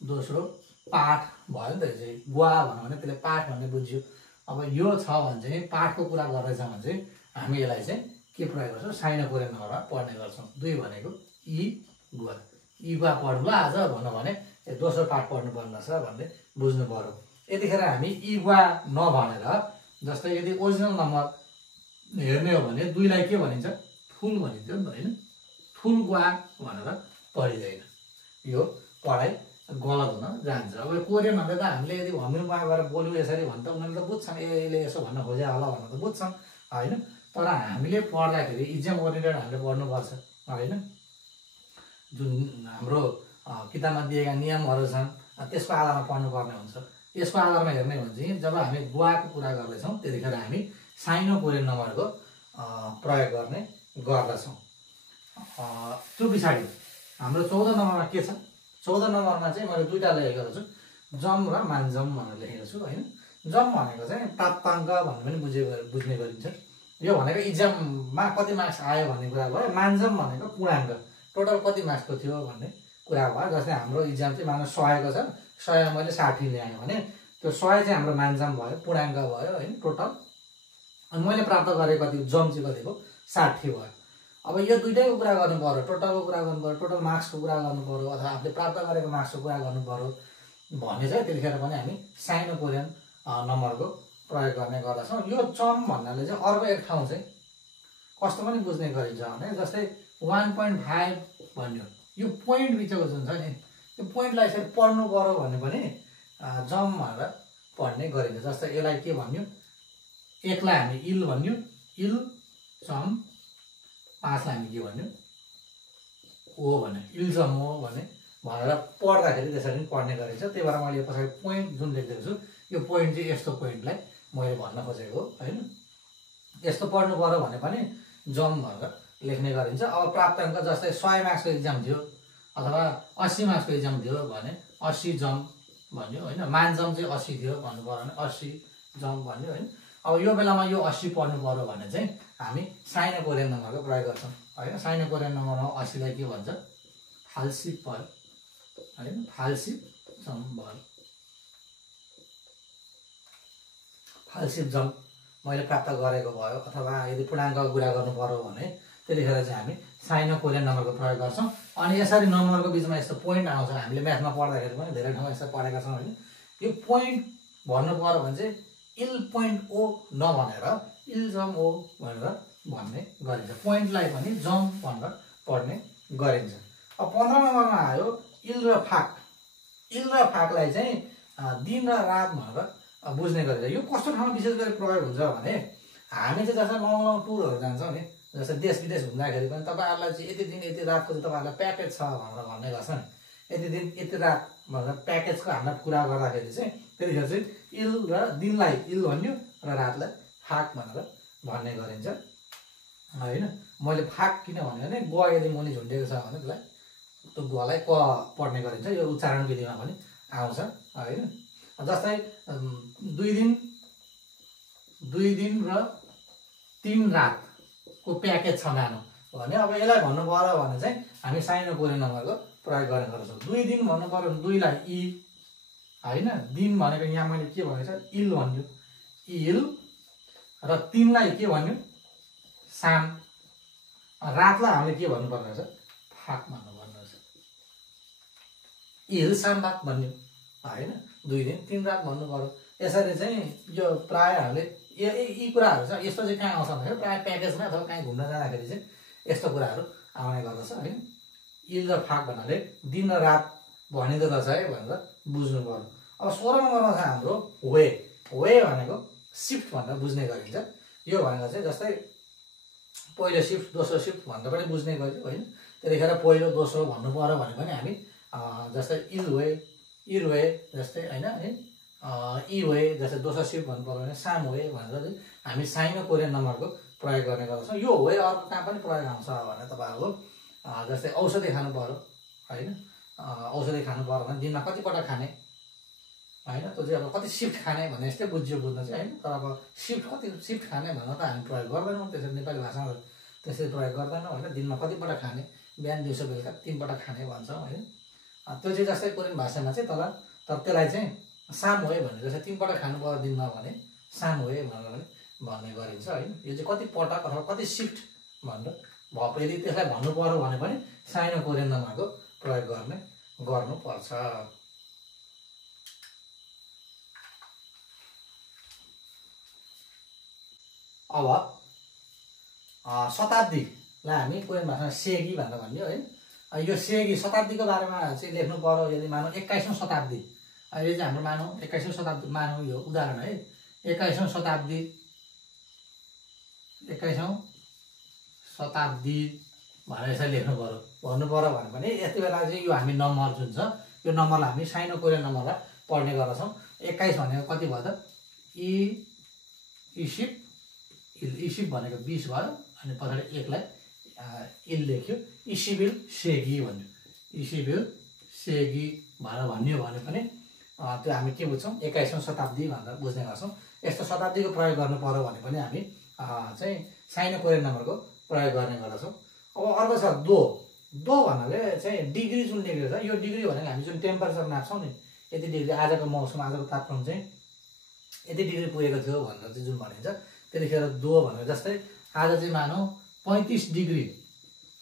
दोस्रो पाठ भयो नि त, यो चाहिँ गुवा भन्यो भने त्यसले पाठ भन्ने बुझ्यो। अब यो छ भने चाहिँ पाठको कुरा गर्दैछ भने चाहिँ हामी यसलाई चाहिँ के प्रयोग गर्छौँ, साइनो कोरियन नम्बरमा पढ्ने गर्छौँ। 2 भनेको ई गुवा, ई गुवा पढ्नु आज भन्नु भने दोस्रो पाठ पढ्नुपर्ने रहेछ भन्ने बुझ्नु पर्यो। यतिखेर हामी ई गुवा नभनेर जस्तै यदि ओरिजिनल नम्बर हेर्ने हो भने 2 लाई के भनिन्छ, फुल भनिन्छ नि त होइन। फुल गुवा भनेर पढिँदैन, यो पढाइ गलत हुन जान्छ। अब कोरियनहरूले त हामीले यदि भन्नुमा गएर बोल्यो यसरी भने त उनीहरूले त बुझ्छन्, यसले यसो भन्न खोज्यो होला भनेर त बुझ्छन् होइन। तर हामीले पढ्दाखेरि इक्जाम ओरिएन्टेड हामीले पढ्नुपर्छ होइन। जुन हाम्रो किताबमा दिएका नियमहरू छन् त्यसको आधारमा पढ्नुपर्ने हुन्छ। यसको आधारमा हेर्ने हो भने चाहिँ जब हामी गुवाको कुरा गर्दैछौँ त्यतिखेर हामी साइनो कोरियन नम्बरको प्रयोग गर्ने गर्दछौँ। त्यो पछाडि हाम्रो 14 नम्बरमा के छ, 14 नम्बरमा चाहिँ मैले 2टा लेखेको छु, जम र मानजम भनेर लेखेको छु होइन। जम भनेको चाहिँ प्राप्ताङ्क भन्ने पनि बुझ्ने गरिन्छ। यो भनेको इक्जाममा कति मार्क्स आयो भन्ने कुरा भयो। मानजम भनेको पूर्णाङ्क, टोटल कति मार्क्सको थियो भन्ने कुरा भयो। जस्तै हाम्रो इक्जाम चाहिँ मानव 100को छ, 100मा मैले 60 ल्याएँ भने त्यो 100 चाहिँ हाम्रो मानजम भयो, पूर्णाङ्क भयो होइन टोटल। अनि मैले प्राप्त गरेको कति, जम चाहिँ कति भयो, 60 भयो। अब यो दुइटैको कुरा गर्नु पर्यो, टोटलको कुरा गर्नु पर्यो, टोटल मार्क्सको कुरा गर्नु पर्यो अथवा आफूले प्राप्त गरेको मार्क्सको कुरा गर्नु पर्यो भने चाहिँ त्यतिखेर पनि हामी साइनो कोरियन नम्बरको प्रयोग गर्ने गर्दछौँ। यो जम भन्नाले चाहिँ अर्को एक ठाउँ चाहिँ कस्तो पनि बुझ्ने गरिन्छ भने जस्तै 1.5 भन्यो, यो पोइन्ट बिचको जुन छ नि यो पोइन्टलाई यसरी पढ्नु पर्यो भने पनि जम भनेर पढ्ने गरिन्छ। जस्तै यसलाई के भन्यो, 1 लाई हामी इल भन्यो, इल जम, 5 लाई हामी के भन्यो, ओ भन्यो, इल जम ओ भनेर पढ्दाखेरि त्यसरी पढ्ने गरिन्छ। त्यही भएर मैले यो पछाडि पोइन्ट जुन लेख्दैछु छु यो पोइन्ट चाहिँ यस्तो पोइन्टलाई मैले भन्न खोजेको होइन। यस्तो पढ्नु पर्यो भने पनि जम भनेर लेख्ने गरिन्छ। अब प्राप्ताङ्क जस्तै 100 मार्क्सको इक्जाम थियो अथवा 80 मार्क्सको इक्जाम थियो भने 80 जम भन्यो होइन। मानजम चाहिँ 80 थियो भन्नु पर्यो भने 80 जम भन्यो होइन। अब यो बेलामा यो 80 पढ्नु पर्यो भने चाहिँ हामी साइनो कोरियन नम्बरको प्रयोग गर्छौँ होइन। साइनो कोरियन नम्बरमा 80 लाई के भन्छ, फाल्सिप भयो होइन, फाल्सिप जम भयो। फाल्सिप जम मैले प्राप्त गरेको भयो अथवा यदि पूर्णाङ्कको कुरा गर्नु पर्यो भने त्यतिखेर चाहिँ हामी साइनो कोरियन नम्बरको प्रयोग गर्छौँ। अनि यसरी नम्बरको बिचमा यस्तो पोइन्ट आउँछ, हामीले म्याथमा पढ्दाखेरि पनि धेरै ठाउँमा यस्तो पढेका छौँ होइन। यो पोइन्ट भन्नु पर्यो भने चाहिँ इल पोइन्ट ओ नभनेर इल्जम ओ भनेर भन्ने गरिन्छ। पोइन्टलाई पनि जम भनेर पढ्ने गरिन्छ। अब 15 नम्बरमा आयो इल र फाक। इल र फाकलाई चाहिँ दिन र रात भनेर बुझ्ने गरिन्छ। यो कस्तो ठाउँमा विशेष गरी प्रयोग हुन्छ भने हामी चाहिँ जस्तो नौ टुरहरू जान्छौँ नि, जस्तै देश विदेश घुम्दाखेरि पनि तपाईँहरूलाई चाहिँ यति दिन यति रातको चाहिँ तपाईँहरूलाई प्याकेज छ भनेर भन्ने गर्छ नि। यति दिन यति रात भनेर प्याकेजको हामीलाई कुरा गर्दाखेरि चाहिँ त्यतिखेर चाहिँ इल र दिनलाई इल भन्यो र रातलाई फाक भनेर भन्ने गरिन्छ होइन। मैले फाक किन भन्यो भने ग यदि मुनि झुन्डेको छ भने त्यसलाई त्यो गलाई क पढ्ने गरिन्छ। यो उच्चारण विधिमा पनि आउँछ होइन। जस्तै 2 दिन र 3 रातको प्याकेज छ मानौँ भने अब यसलाई भन्नु पर्यो भने चाहिँ हामी साइनो कोरियन नम्बरको प्रयोग गर्ने गर्छौँ। 2 दिन भन्नु पर्यो भने 2 लाई इ होइन। दिन भनेको यहाँ मैले के भनेको छ इल भन्यो इल र 3 लाई के भन्यो साम। रातलाई हामीले के भन्नुपर्ने रहेछ फाक भन्नुपर्ने रहेछ। इल साम रात भन्यो होइन। 2 दिन 3 रात भन्नु पर्यो। यसरी चाहिँ यो प्रायः हामीले यी कुराहरू छ। यस्तो चाहिँ कहाँ आउँछ भने प्रायः प्याकेजमा अथवा कहीँ घुम्न जाँदाखेरि चाहिँ यस्तो कुराहरू आउने गर्दछ होइन। इल र फाक भन्नाले दिन र रात भनिँदो रहेछ है भनेर बुझ्नु पर्यो। अब 16 नम्बरमा छ हाम्रो वे। वे भनेको सिफ्ट भनेर बुझ्ने गरिन्छ। यो भनेको चाहिँ जस्तै पहिलो सिफ्ट दोस्रो सिफ्ट भनेर पनि बुझ्ने गरिन्छ होइन। त्यतिखेर पहिलो दोस्रो भन्नु पर्यो भने पनि हामी जस्तै इल वे इर वे जस्तै होइन है इ वे जस्तै दोस्रो सिफ्ट भन्नु पर्यो भने साम वे भनेर चाहिँ हामी साइनो कोरियन नम्बरको प्रयोग गर्ने गर्छौँ। यो वे अर्को कहाँ पनि प्रयोग आउँछ भने तपाईँहरूको जस्तै औषधि खानु पर्यो होइन। औषधि खानु पर्यो भने दिनमा कतिपल्ट खाने होइन। त्यो चाहिँ अब कति सिफ्ट खाने भने जस्तै बुझ्यो बुझ्न चाहिँ होइन। तर अब कति सिफ्ट खाने भनेर त हामी प्रयोग गर्दैनौँ। त्यसरी नेपाली भाषामा त्यसरी प्रयोग गर्दैनौँ होइन। दिनमा कतिपल्ट खाने बिहान दिउँसो बेलुका 3 पल्ट खाने भन्छौँ होइन। त्यो चाहिँ जस्तै कोरियन भाषामा चाहिँ तर त्यसलाई चाहिँ साम वे भनेर जस्तै 3 पल्ट खानु पर्यो दिनमा भने साम वे भनेर पनि भन्ने गरिन्छ होइन। यो चाहिँ कति पटक अथवा कति सिफ्ट भनेर भयो। यदि त्यसलाई भन्नु पर्यो भने पनि साइनो कोरियन नम्बरको प्रयोग गर्नुपर्छ। अब शताब्दीलाई हामी कोरियन भाषामा सेगी भनेर भन्यो है। यो सेगी शताब्दीको बारेमा चाहिँ लेख्नु पर्यो यदि मानौँ 21औं शताब्दी। अहिले चाहिँ हाम्रो मानौँ 21औं शताब्दी मानौँ यो उदाहरण है। 21औं शताब्दी भनेर यसरी लेख्नु पर्यो भन्नु पर्यो भने पनि यति बेला चाहिँ यो हामी नम्बर जुन छ यो नम्बरलाई हामी साइनो कोरियन नम्बरलाई पढ्ने गर्दछौँ। 21 भनेको कति भयो त इसिप भनेको 20 भयो अनि पछाडि 1 लाई इल लेख्यो इसिबिल सेगी भन्यो। इसिबिल सेगी भनेर भन्यो भने पनि त्यो हामी के बुझ्छौँ 21औं शताब्दी भनेर बुझ्ने गर्छौँ। यस्तो शताब्दीको प्रयोग गर्नु पर्यो भने पनि हामी चाहिँ साइनो कोरियन नम्बरको प्रयोग गर्ने गर्दछौँ। अब अर्को छ दो भन्नाले चाहिँ डिग्री जुन डिग्री छ यो डिग्री भनेको हामी जुन टेम्परेचर नाप्छौँ नि यति डिग्री आजको मौसम आजको तापक्रम चाहिँ यति डिग्री पुगेको थियो भनेर चाहिँ जुन भनिन्छ त्यतिखेर दो भनेर जस्तै आज चाहिँ मानौँ 35 डिग्री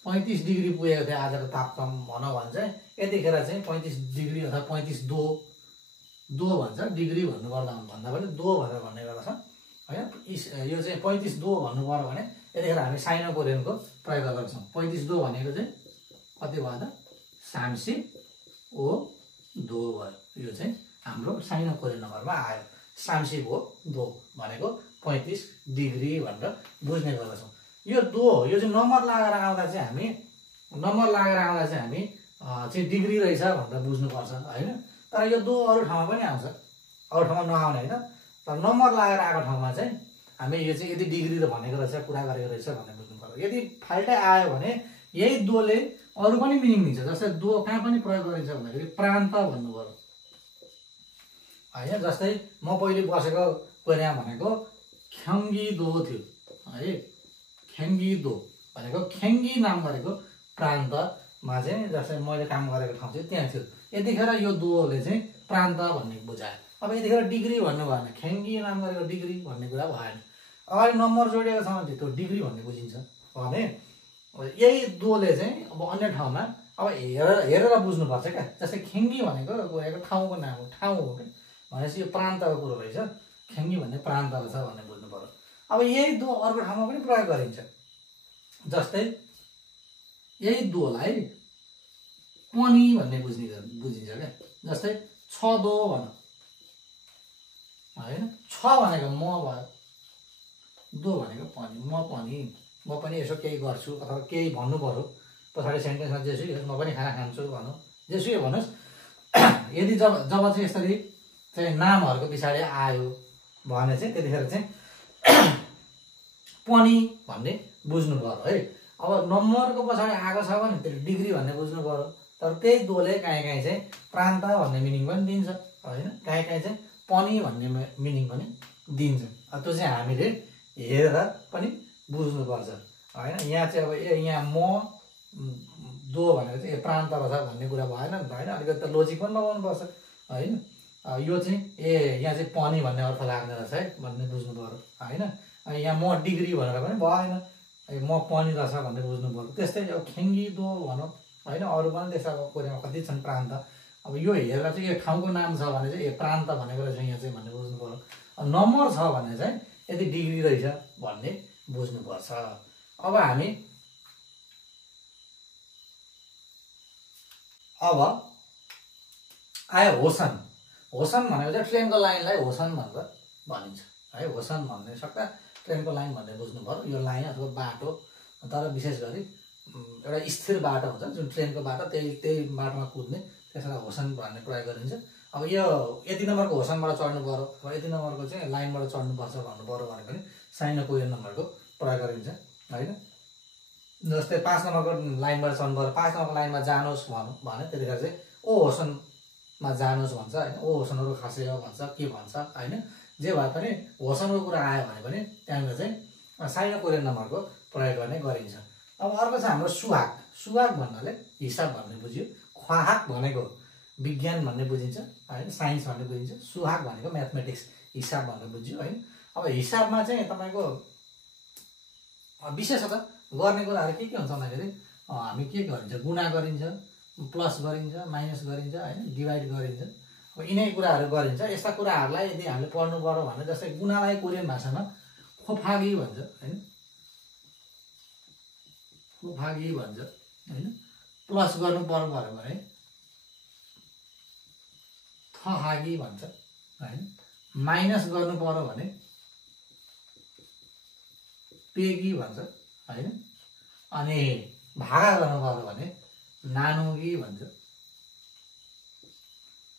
पुगेको थियो आजको तापक्रम भनौँ भने चाहिँ यतिखेर चाहिँ 35 डिग्री अथवा 35 दो भन्छ। डिग्री भन्नुपर्दा भन्दा पनि दो भनेर भन्ने गर्दछ होइन। यो चाहिँ 35 दो भन्नु पर्यो भने यतिखेर हामी साइनो कोरियनको प्रयोग गर्छौँ। 35 दो भनेको चाहिँ कति भयो त सामसी ओ दो भयो। यो चाहिँ हाम्रो साइनो कोरियन नम्बरमा आयो। सामसी ओ दो भनेको 35 डिग्री भनेर बुझ्ने गर्दछौँ। यो दो यो चाहिँ नम्बर लागेर आउँदा चाहिँ हामी चाहिँ डिग्री रहेछ भनेर बुझ्नुपर्छ होइन। तर यो दो अरू ठाउँमा पनि आउँछ, अरू ठाउँमा नआउने होइन। तर नम्बर लागेर आएको ठाउँमा चाहिँ हामी यो चाहिँ यदि डिग्री त भनेको रहेछ कुरा गरेको रहेछ भनेर बुझ्नु पर्यो। यदि फाल्टै आयो भने यही दोले अरू पनि मिनिङ दिन्छ। जस्तै दो कहाँ पनि प्रयोग गरिन्छ भन्दाखेरि प्रान्त भन्नु पर्यो होइन। जस्तै म पहिले बसेको कोरिया भनेको ख्याङ्गी दो थियो है। ख्याङ्गी दो भनेको ख्याङ्गी नाम गरेको प्रान्तमा चाहिँ जस्तै मैले काम गरेको ठाउँ चाहिँ त्यहाँ थियो। यतिखेर यो दोले चाहिँ प्रान्त भन्ने बुझायो। अब यतिखेर डिग्री भन्नु भएन, ख्याङ्गी नाम गरेको डिग्री भन्ने कुरा भएन। अगाडि नम्बर जोडिएको छ भने त्यो डिग्री भन्ने बुझिन्छ भने यही दोले चाहिँ अब अन्य ठाउँमा अब हेरेर बुझ्नुपर्छ क्या। जस्तै ख्याङ्गी भनेको गएको ठाउँको नाम हो, ठाउँ हो क्या। भनेपछि यो प्रान्तको कुरो रहेछ। खेङ्गी भन्ने प्रान्त रहेछ भन्ने बुझ्नु पर्यो। अब यही दो अर्को ठाउँमा पनि प्रयोग गरिन्छ। जस्तै यही दोलाई पनि भन्ने बुझिन्छ क्या। जस्तै छ दो भन होइन, छ भनेको म भयो, दो भनेको पनि, म पनि यसो केही गर्छु अथवा केही भन्नु पर्यो पछाडि सेन्टेन्समा जेसुकै होस्, म पनि खाना खान्छु भनौँ, जेसुकै भन्नुहोस्। यदि जब चाहिँ यसरी चाहिँ नामहरूको पछाडि आयो भने चाहिँ त्यतिखेर चाहिँ पनि भन्ने बुझ्नु पर्यो है। अब नम्बरको पछाडि आएको छ भने त्यो डिग्री भन्ने बुझ्नु पर्यो। तर त्यही दोले काहीँ चाहिँ प्रान्त भन्ने मिनिङ पनि दिन्छ होइन, काहीँ चाहिँ पनि भन्ने मिनिङ पनि दिन्छ। त्यो चाहिँ हामीले हेरेर पनि बुझ्नुपर्छ होइन। यहाँ चाहिँ अब यहाँ म दो भनेको चाहिँ प्रान्त रहेछ भन्ने कुरा भएन नि त होइन, अलिकति त लोजिक पनि लगाउनुपर्छ होइन। यो चाहिँ यहाँ चाहिँ पनि भन्ने अर्थ लाग्ने रहेछ है भन्ने बुझ्नु पर्यो होइन। यहाँ म डिग्री भनेर पनि भएन, म पनि रहेछ भन्ने बुझ्नु पर्यो। त्यस्तै अब खेङ्गी दो भनौँ होइन, अरू पनि त्यस्ता कोरियामा कति छन् प्रान्त। अब यो हेरेर चाहिँ यो ठाउँको नाम छ भने चाहिँ प्रान्त भनेको रहेछ यहाँ चाहिँ भन्ने बुझ्नु पर्यो। नम्बर छ भने चाहिँ यदि डिग्री रहेछ भन्ने बुझ्नुपर्छ। अब हामी आयो होसन। होसन भनेको चाहिँ ट्रेनको लाइनलाई होसन भनेर भनिन्छ है। होसन भन्ने सक्दा ट्रेनको लाइन भन्ने बुझ्नु पर्यो। यो लाइन अथवा बाटो, तर विशेष गरी एउटा स्थिर बाटो हुन्छ जुन ट्रेनको बाटो, त्यही बाटोमा कुद्ने, त्यसलाई होसन भन्ने प्रयोग गरिन्छ। अब यो यति नम्बरको होसनबाट चढ्नु पर्यो अथवा यति नम्बरको चाहिँ लाइनबाट चढ्नुपर्छ भन्नु पर्यो भने पनि साइनो कोरियन नम्बरको प्रयोग गरिन्छ होइन। जस्तै 5 नम्बरको लाइनबाट चढ्नु पर्यो, 5 नम्बरको लाइनमा जानुहोस् भनौँ भने त्यतिखेर चाहिँ ओ होसनमा जानुहोस् भन्छ होइन, ओ होसनहरू खासै हो भन्छ, के भन्छ होइन। जे भए पनि होसनको कुरा आयो भने पनि त्यहाँनिर चाहिँ साइनो कोरियन नम्बरको प्रयोग गर्ने गरिन्छ। अब अर्को छ हाम्रो सुहाग। सुहाग भन्नाले हिसाब भन्ने बुझ्यो। ख्वाहाक भनेको विज्ञान भन्ने बुझिन्छ होइन, साइन्स भन्ने बुझिन्छ। सुहाग भनेको म्याथमेटिक्स, हिसाब भन्ने बुझ्यो होइन। अब हिसाबमा चाहिँ तपाईँको विशेषतः गर्ने कुराहरू के हुन्छ भन्दाखेरि हामी के गरिन्छ, गुणा गरिन्छ, प्लस गरिन्छ, माइनस गरिन्छ होइन, डिभाइड गरिन्छ। अब यिनै कुराहरू गरिन्छ। यस्ता कुराहरूलाई यदि हामीले पढ्नु पर्यो भने जस्तै गुणालाई कोरियन भाषामा खोफागी भन्छ होइन, खोफागी भन्छ होइन। प्लस गर्नु पर्यो भने थहागी भन्छ होइन। माइनस गर्नु पर्यो भने पेगी भन्छ होइन। अनि भागा गर्नु पर्यो भने नानुगी भन्छ,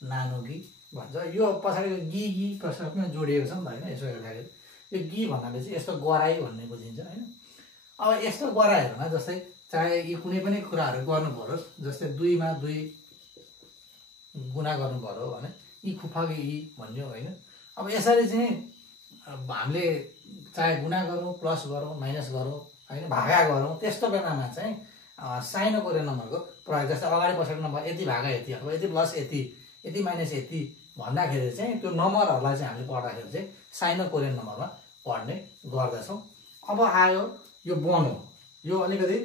नानुगी भन्छ। यो पछाडिको गी प्रश्नमा जोडिएको छ नि त होइन। यसो हेर्दाखेरि यो गी भन्नाले चाहिँ यस्तो गराई भन्ने बुझिन्छ होइन। अब यस्तो गराइहरूमा जस्तै चाहे यी कुनै पनि कुराहरू गर्नु पर्यो, जस्तै 2 मा 2 गुणा गर्नु पर्यो भने यी खुफागी यी भन्यो होइन। अब यसरी चाहिँ हामीले चाहे गुणा गरौँ, प्लस गरौँ, माइनस गरौँ होइन, भागा गरौँ, त्यस्तो बेलामा चाहिँ साइनो कोरियन नम्बरको प्रयोग। जस्तै अगाडि पछाडि नम्बर यति भागा यति अथवा यति प्लस यति, यति माइनस यति भन्दाखेरि चाहिँ त्यो नम्बरहरूलाई चाहिँ हामीले पढ्दाखेरि चाहिँ साइनो कोरियन नम्बरमा पढ्ने गर्दछौँ। अब आयो यो बोनो। यो अलिकति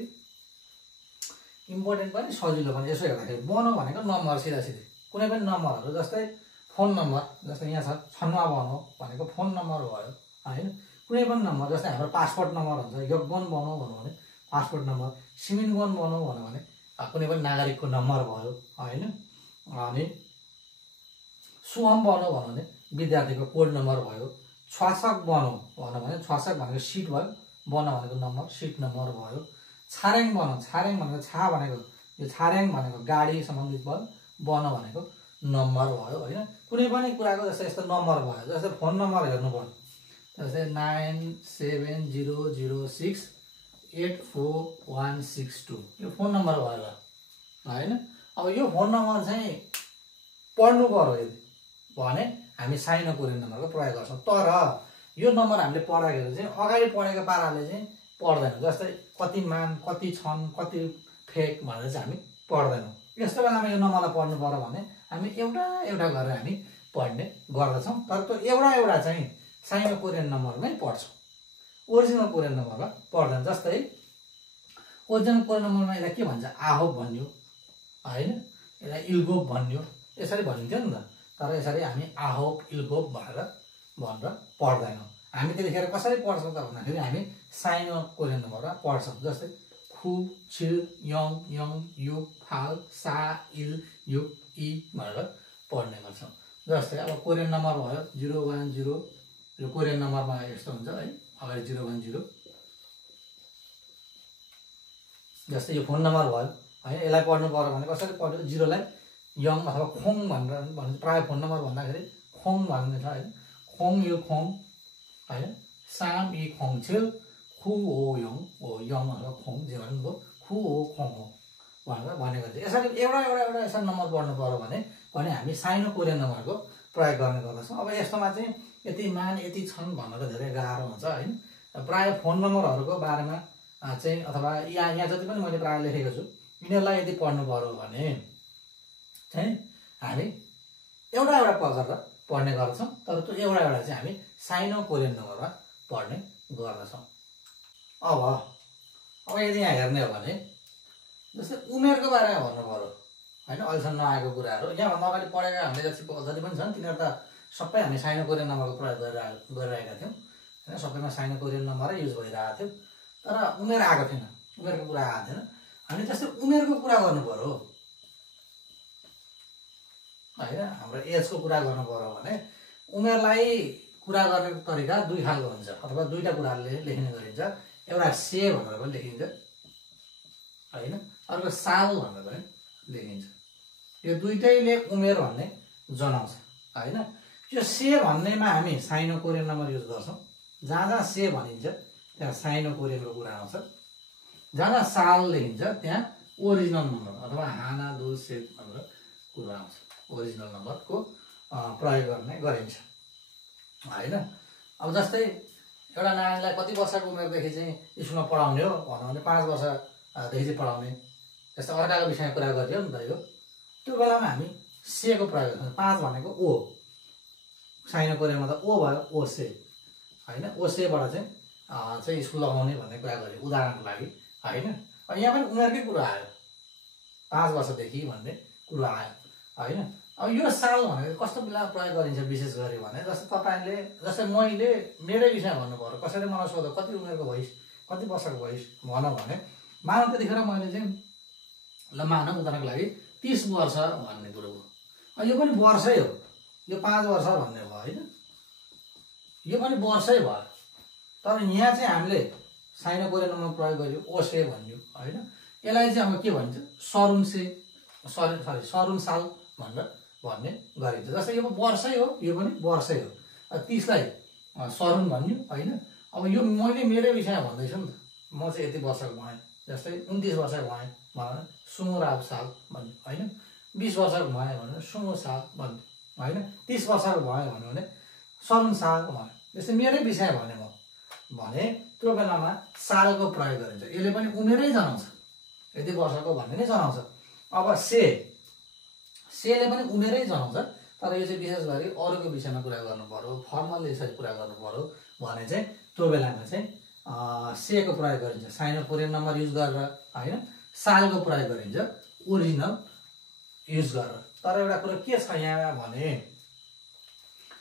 इम्पोर्टेन्ट पनि सजिलो पनि। यसो हेर्दाखेरि बोनो भनेको नम्बर, सिधा सिधी कुनै पनि नम्बरहरू। जस्तै फोन नम्बर, जस्तै यहाँ छ छन्वा बनो भनेको फोन नम्बर भयो होइन। कुनै पनि नम्बर जस्तै हाम्रो पासपोर्ट नम्बर हुन्छ, योगबन बनो भनौँ भने पासपोर्ट नम्बर, सिमिनगन बनो भनौँ भने कुनै पनि नागरिकको नम्बर भयो होइन। अनि सुहम बनो भनौँ भने विद्यार्थीको कोड नम्बर भयो। छ्वासक बनो भनौँ भने छ्वासक भनेको सिट भयो, बनो भनेको नम्बर, सिट नम्बर भयो। छारेङ बनो, छारेङ भनेको छा भनेको यो छारेङ भनेको गाडी सम्बन्धित भयो, बनो भनेको नम्बर भयो होइन। कुनै पनि कुराको जस्तै यस्तो नम्बर भयो, जस्तै फोन नम्बर हेर्नु पर्यो, जस्तै 9706846162 यो फोन नम्बर भयो होइन। अब यो फोन नम्बर चाहिँ पढ्नु पर्यो यदि भने हामी साइनो कोरियन नम्बरको प्रयोग गर्छौँ। तर यो नम्बर हामीले पढ्दाखेरि चाहिँ अगाडि पढेको पाराले चाहिँ पढ्दैनौँ। जस्तै कति मान, कति छन्, कति फेक भनेर चाहिँ हामी पढ्दैनौँ। यस्तो बेलामा यो नम्बरलाई पढ्नु पर्यो भने हामी एउटा एउटा गरेर हामी पढ्ने गर्दछौँ। तर त्यो एउटा चाहिँ साइनो कोरियन नम्बरमै पढ्छौँ, ओरिजिनल कोरियन नम्बरमा पढ्दैन। जस्तै ओरिजिनल कोरियन नम्बरमा यसलाई के भन्छ, आहोप भन्यो होइन, यसलाई इल्गोप भन्यो, यसरी भनिन्थ्यो नि त। तर यसरी हामी आहोप इल्गोप भनेर भनेर पढ्दैनौँ। हामी त्यतिखेर कसरी पढ्छौँ त भन्दाखेरि हामी साइनो कोरियन नम्बरमा पढ्छौँ। जस्तै खु, छिल, यङ, यङ, युक, फाल, सा, इल, युक, इ भनेर पढ्ने गर्छौँ। जस्तै अब कोरियन नम्बर भयो 010, यो कोरियन नम्बरमा यस्तो हुन्छ है, अगाडि 010। जस्तै यो फोन नम्बर भयो होइन, यसलाई पढ्नु पर्यो भने कसरी पढ्यो, 0लाई यङ अथवा खोङ भनेर भन्छ। प्रायः फोन नम्बर भन्दाखेरि खोङ भन्ने छ होइन, खोङ यो खोङ होइन, साम इ खोङ छिल, खु हो यङ, हो यङ अथवा खोङ जे भन्नुभयो, खु हो खोङ हो भनेर भनेको थियो। यसरी एउटा यसरी नम्बर पढ्नु पर्यो भने हामी साइनो कोरियन नम्बरको प्रयोग गर्ने गर्दछौँ। अब यस्तोमा चाहिँ यति मान यति छन् भन्न त धेरै गाह्रो हुन्छ होइन। प्रायः फोन नम्बरहरूको बारेमा चाहिँ अथवा यहाँ जति पनि मैले प्रायः लेखेको छु, यिनीहरूलाई यदि पढ्नु पर्यो भने चाहिँ हामी एउटा गरेर पढ्ने गर्छौँ। तर त्यो एउटा चाहिँ हामी साइनो कोरियन नम्बरमा पढ्ने गर्दछौँ। अब यदि यहाँ हेर्ने हो भने जस्तै उमेरको बारेमा भन्नु पर्यो होइन, अहिलेसम्म नआएको कुराहरू यहाँभन्दा अगाडि पढेका हामीले जति पनि छन् तिनीहरू त सबै हामी साइनो कोरियन नम्बरको प्रयोग गरिरहेका थियौँ होइन। सबैमा साइनो कोरियन नम्बरै युज भइरहेको थियो, तर उमेर आएको थिएन, उमेरको कुरा आएको थिएन। हामी जस्तै उमेरको कुरा गर्नु पर्यो होइन, हाम्रो एजको कुरा गर्नु पर्यो भने उमेरलाई कुरा गर्ने तरिका दुई खालको हुन्छ अथवा दुईवटा कुराले लेखिने गरिन्छ। एउटा से भनेर पनि लेखिन्छ होइन, अर्को साल भनेर पनि लेखिन्छ। यो दुइटैले उमेर भन्ने जनाउँछ होइन। यो से भन्नेमा हामी साइनो कोरियन नम्बर युज गर्छौँ। जहाँ से भनिन्छ त्यहाँ साइनो कोरियनको कुरा आउँछ। जहाँ साल लेखिन्छ त्यहाँ ओरिजिनल नम्बर अथवा हाना दो सेट भनेर कुरा आउँछ। ओरिजिनल नम्बरको प्रयोग गर्ने गरिन्छ होइन। अब जस्तै एउटा नानीलाई कति वर्षको उमेरदेखि चाहिँ स्कुलमा पढाउने हो भन्यो भने 5 वर्षदेखि चाहिँ पढाउने, जस्तै अर्काको विषयमा कुरा गरियो नि त। यो त्यो बेलामा हामी सेको प्रयोग गर्छौँ। 5 भनेको ओ, साइनो कोरियनमा त ओ भयो, ओ से होइन। ओ सेबाट चाहिँ स्कुल लगाउने भन्ने कुरा गरियो उदाहरणको लागि होइन। यहाँ पनि उमेरकै कुरा आयो, 5 वर्षदेखि भन्ने कुरा आयो होइन। अब यो साल भनेको कस्तो बेला प्रयोग गरिन्छ विशेष गरी भने जस्तै तपाईँले, जस्तै मैले मेरै विषयमा भन्नु पर्यो, कसैले मलाई सोध्यो कति उमेरको भइस्, कति वर्षको भइस् भनौँ भने मानव त्यतिखेर मैले चाहिँ ल मानव उदाहरणको लागि 30 वर्ष भन्ने कुरो हो। यो पनि वर्षै हो, यो 5 वर्ष भन्ने भयो होइन, यो पनि वर्षै भयो। तर यहाँ चाहिँ हामीले साइनो कोरियन नम्बर प्रयोग गर्यो, ओसे भन्यो होइन। यसलाई चाहिँ अब के भन्छ, सरुन साल भनेर भन्ने गरिन्छ। जस्तै यो वर्षै हो, यो पनि वर्षै हो। 30लाई सरुन भन्यो होइन। अब यो मैले मेरै विषयमा भन्दैछु नि त, म चाहिँ यति वर्षको भएँ, जस्तै 29 वर्षको भएँ भने सुमोराब साल भन्यो होइन। 20 वर्षको भएँ भने सुमो साल भन्यो होइन। 30 वर्षको भएँ भन्यो भने सरुन साल भयो। जस्तै मेरै विषय भने म भने त्यो बेलामा सालको प्रयोग गरिन्छ। यसले पनि उमेरै जनाउँछ, यति वर्षको भन्ने नै जनाउँछ। अब सेले पनि उमेरै जनाउँछ, तर यो चाहिँ विशेष गरी अरूको विषयमा कुरा गर्नु पर्यो, फर्मल यसरी कुरा गर्नु पर्यो भने चाहिँ त्यो बेलामा चाहिँ सेको प्रयोग गरिन्छ साइनो कोरियन नम्बर युज गरेर होइन। सालको प्रयोग गरिन्छ ओरिजिनल युज गरेर। तर एउटा कुरो के छ यहाँ भने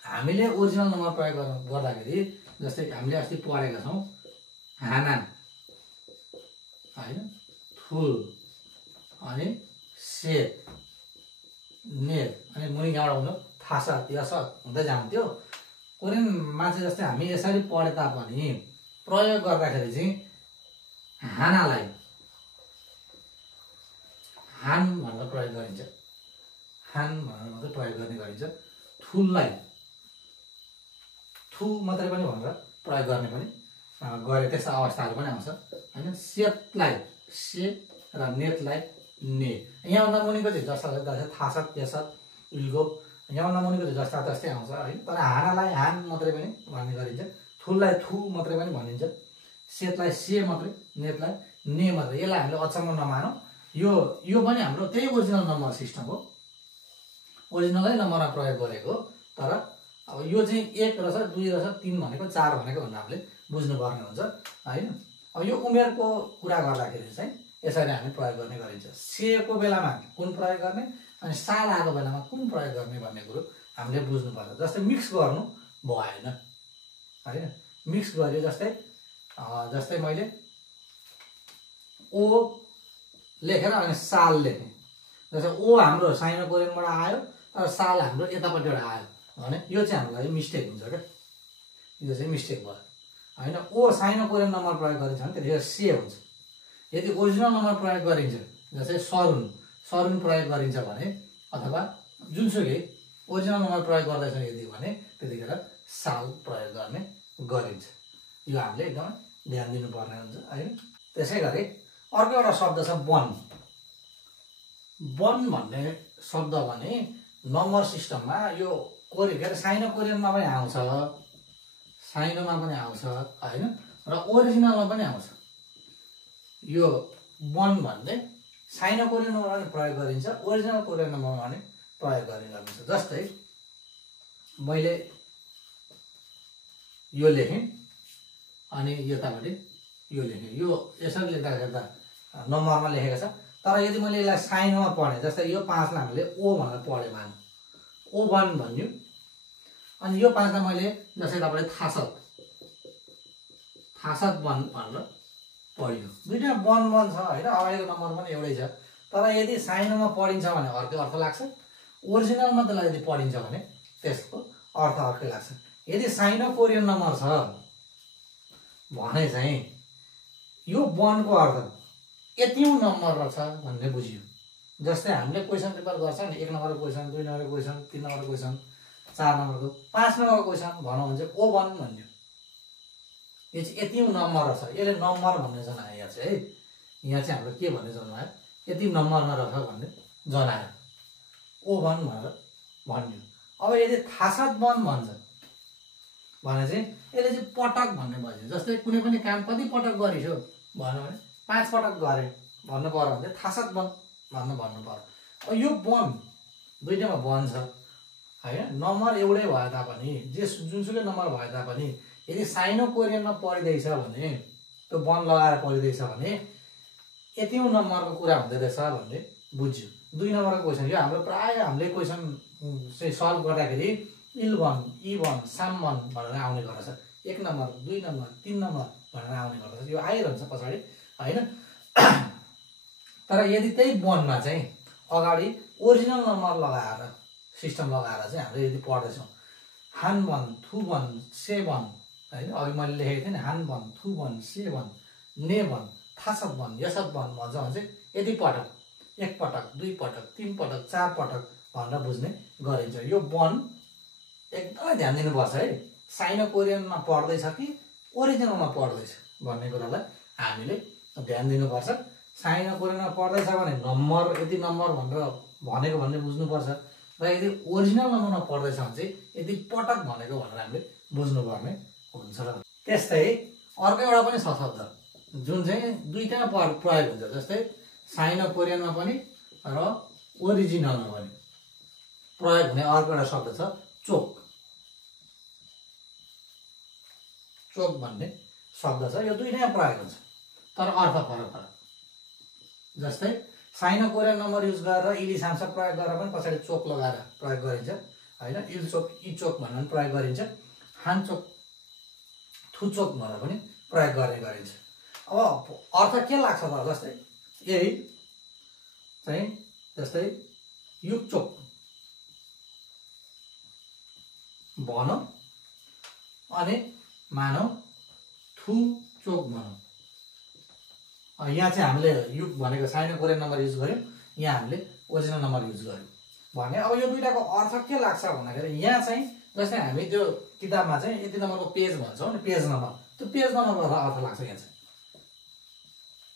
हामीले ओरिजिनल नम्बर प्रयोग गर्दाखेरि जस्तै हामीले अस्ति पढेका छौँ हाना होइन, थुल अनि सेत, नेत अनि मुनि यहाँबाट हुनु थासा यस हुँदै जान्थ्यो। कोरियनमा चाहिँ जस्तै हामी यसरी पढे तापनि प्रयोग गर्दाखेरि चाहिँ हानालाई हान भनेर प्रयोग गरिन्छ, हान भनेर मात्रै प्रयोग गर्ने गरिन्छ। थुललाई थु मात्रै पनि भनेर प्रयोग गर्ने पनि गरे, त्यस्ता अवस्थाहरू पनि आउँछ होइन। सेतलाई से र नेतलाई ने। यहाँभन्दा मुनिको चाहिँ जस्ता जस्तै थासत त्यसत उल्गो, यहाँभन्दा मुनिको चाहिँ जस्ता जस्तै आउँछ है। तर हानालाई हान मात्रै पनि भन्ने गरिन्छ, थुललाई थु मात्रै पनि भनिन्छ, सेतलाई से मात्रै, नेतलाई ने मात्रै। यसलाई हामीले अचम्म नमानौँ, यो पनि हाम्रो त्यही ओरिजिनल नम्बर सिस्टम हो, ओरिजिनलै नम्बरमा प्रयोग गरेको। तर अब यो चाहिँ 1 रहेछ, 2 रहेछ, 3 भनेको 4 भनेको भनेर हामीले बुझ्नुपर्ने हुन्छ होइन। अब यो उमेरको कुरा गर्दाखेरि चाहिँ यसरी हामी प्रयोग गर्ने गरिन्छ। सेको बेलामा कुन प्रयोग गर्ने अनि साल आएको बेलामा कुन प्रयोग गर्ने भन्ने कुरो हामीले बुझ्नुपर्छ। जस्तै मिक्स गर्नु भएन हैन। मिक्स गर्यो जस्तै मैले ओ लेखेर अनि साल लेखेँ। जस्तै ओ हाम्रो साइनो कोरियनबाट आयो तर साल हाम्रो यतापट्टिबाट आयो भने यो चाहिँ हाम्रो लागि मिस्टेक हुन्छ क्या। यो चाहिँ मिस्टेक भयो हैन। ओ साइनो कोरियन नम्बर प्रयोग गरिन्छ भने त्यतिखेर से हुन्छ। यदि ओरिजिनल नम्बर प्रयोग गरिन्छ जस्तै सरुन प्रयोग गरिन्छ भने अथवा जुनसुकै ओरिजिनल नम्बर प्रयोग गर्दैछ यदि भने त्यतिखेर साल प्रयोग गर्ने गरिन्छ। यो हामीले एकदमै ध्यान दिनुपर्ने हुन्छ हैन। त्यसै गरी अर्को एउटा शब्द छ वन। वन भन्ने शब्द भने नम्बर सिस्टममा यो के अरे साइनो कोरियनमा पनि आउँछ, साइनोमा पनि आउँछ हैन, र ओरिजिनलमा पनि आउँछ। यो वन भन्ने साइनो कोरियनमा पनि प्रयोग गरिन्छ, ओरिजिनल कोरियनमा पनि प्रयोग गरिन्छ। जस्तै मैले यो लेखेँ अनि यतापट्टि यो लेखेँ, यो यसरी लेख्दा नम्बरमा लेखेको छ। तर यदि मैले यसलाई साइनोमा पढेँ जस्तै यो 5 लाई हामीले ओ भनेर पढेँ मान O1 भन्यो। अनि यो 5 लाई मैले जस्तै तपाईले थासत वन भनेर पढ्यो। दुईटा वन छ हैन, अगाडिको नम्बर पनि एउटै छ। तर यदि साइनोमा पढिन्छ भने अर्कै अर्थ लाग्छ, ओरिजिनलमा त्यसलाई यदि पढिन्छ भने त्यसको अर्थ अर्कै लाग्छ। यदि साइनो कोरियन नम्बर छ भने चाहिँ यो वनको अर्थ यतिौं नम्बर रहेछ भन्ने बुझियो। जस्तै हामीले क्वेसन पेपर गर्छ नि, 1 नम्बरको क्वेसन, 2 नम्बरको क्वेसन, 3 नम्बरको क्वेसन, 4 नम्बरको, 5 नम्बरको क्वेसन भनौँ भने चाहिँ O1 भन्यो। यो चाहिँ यतिौं नम्बर रहेछ, यसले नम्बर भन्ने जनायो। यहाँ चाहिँ है, यहाँ चाहिँ हाम्रो के भन्ने जनायो, यति नम्बरमा रहेछ भन्ने जनायो, O1 भनेर भन्यो। अब यदि थासत वन भन्छ भने चाहिँ यसले चाहिँ पटक भन्ने बुझ्यो। जस्तै कुनै पनि काम कति पटक गरिसो भन्यो भने 5 पटक गरे भन्नु पर्यो भने थासत वन भन्नु पर्यो। अब यो वन दुईटामा वन छ हैन, नम्बर एउटै भए तापनि जुनसुकै नम्बर भए तापनि यदि साइनो कोरियनमा पढिदैछ भने त्यो वन लगाएर पढिदैछ भने यतिौं नम्बरको कुरा हुँदै रहेछ भन्ने बुझ्यो। 2 नम्बरको क्वेसन, यो हाम्रो प्राय हामीले क्वेसन चाहिँ सल्भ गर्दाखेरि इल1, ई1, साम1 भनेर आउने गर्दछ। 1 नम्बर, 2 नम्बर, 3 नम्बर भनेर आउने गर्दछ। यो आइरहन्छ पछाडि हैन। तर यदि त्यही वनमा चाहिँ अगाडि ओरिजिनल नम्बर लगाएर सिस्टम लगाएर चाहिँ हामीले यदि पढ्दैछौँ हान1, थु1, से1 हैन, अघि मैले लेखेको थिएँ नि हान1, थु1, से1, ने1, थासत1, यसत1 भन्छ भने चाहिँ यति पटक, 1 पटक, 2 पटक, 3 पटक, 4 पटक भनेर बुझ्ने गरिन्छ। यो वन एकदमै ध्यान दिनुपर्छ है, साइनो कोरियनमा पढ्दैछ कि ओरिजिनलमा पढ्दैछ भन्ने कुरालाई हामीले ध्यान दिनुपर्छ। साइनो कोरियनमा पढ्दैछ भने नम्बर यति नम्बर भनेर भनेको भन्ने बुझ्नुपर्छ, र यदि ओरिजिनल नम्बरमा पढ्दैछ भने चाहिँ यति पटक भनेको भनेर हामीले बुझ्नुपर्ने हुन्छ। त्यस्तै अर्को एउटा पनि छ शब्द जुन चाहिँ दुईटा प्रयोग हुन्छ। जस्तै साइनो कोरियनमा पनि र ओरिजिनलमा पनि प्रयोग हुने अर्को एउटा शब्द छ चोक। चोक भन्ने शब्द छ, यो दुईटा प्रयोग हुन्छ तर अर्थ फरक फरक। जस्तै साइनो कोरियन नम्बर युज गरेर इलिसाम्सा प्रयोग गरेर पनि पछाडि चोक लगाएर प्रयोग गरिन्छ हैन। इल चोक, ई चोक भनेर पनि प्रयोग गरिन्छ, हान चोक, थु चोक भनेर पनि प्रयोग गर्ने गरिन्छ। अब अर्थ के लाग्छ त, जस्तै यही चाहिँ जस्तै युक चोक भनौँ अनि मानौ थु चोक भनौँ। यहाँ चाहिँ हामीले युग भनेको साइनो कोरियन नम्बर युज गर्यौँ, यहाँ हामीले ओरिजिनल नम्बर युज गर्यौँ भने अब यो दुईटाको अर्थ के लाग्छ भन्दाखेरि यहाँ चाहिँ जस्तै हामी त्यो किताबमा चाहिँ यति नम्बरको पेज भन्छौँ नि, पेज नम्बर, त्यो पेज नम्बरको अर्थ लाग्छ। यहाँ चाहिँ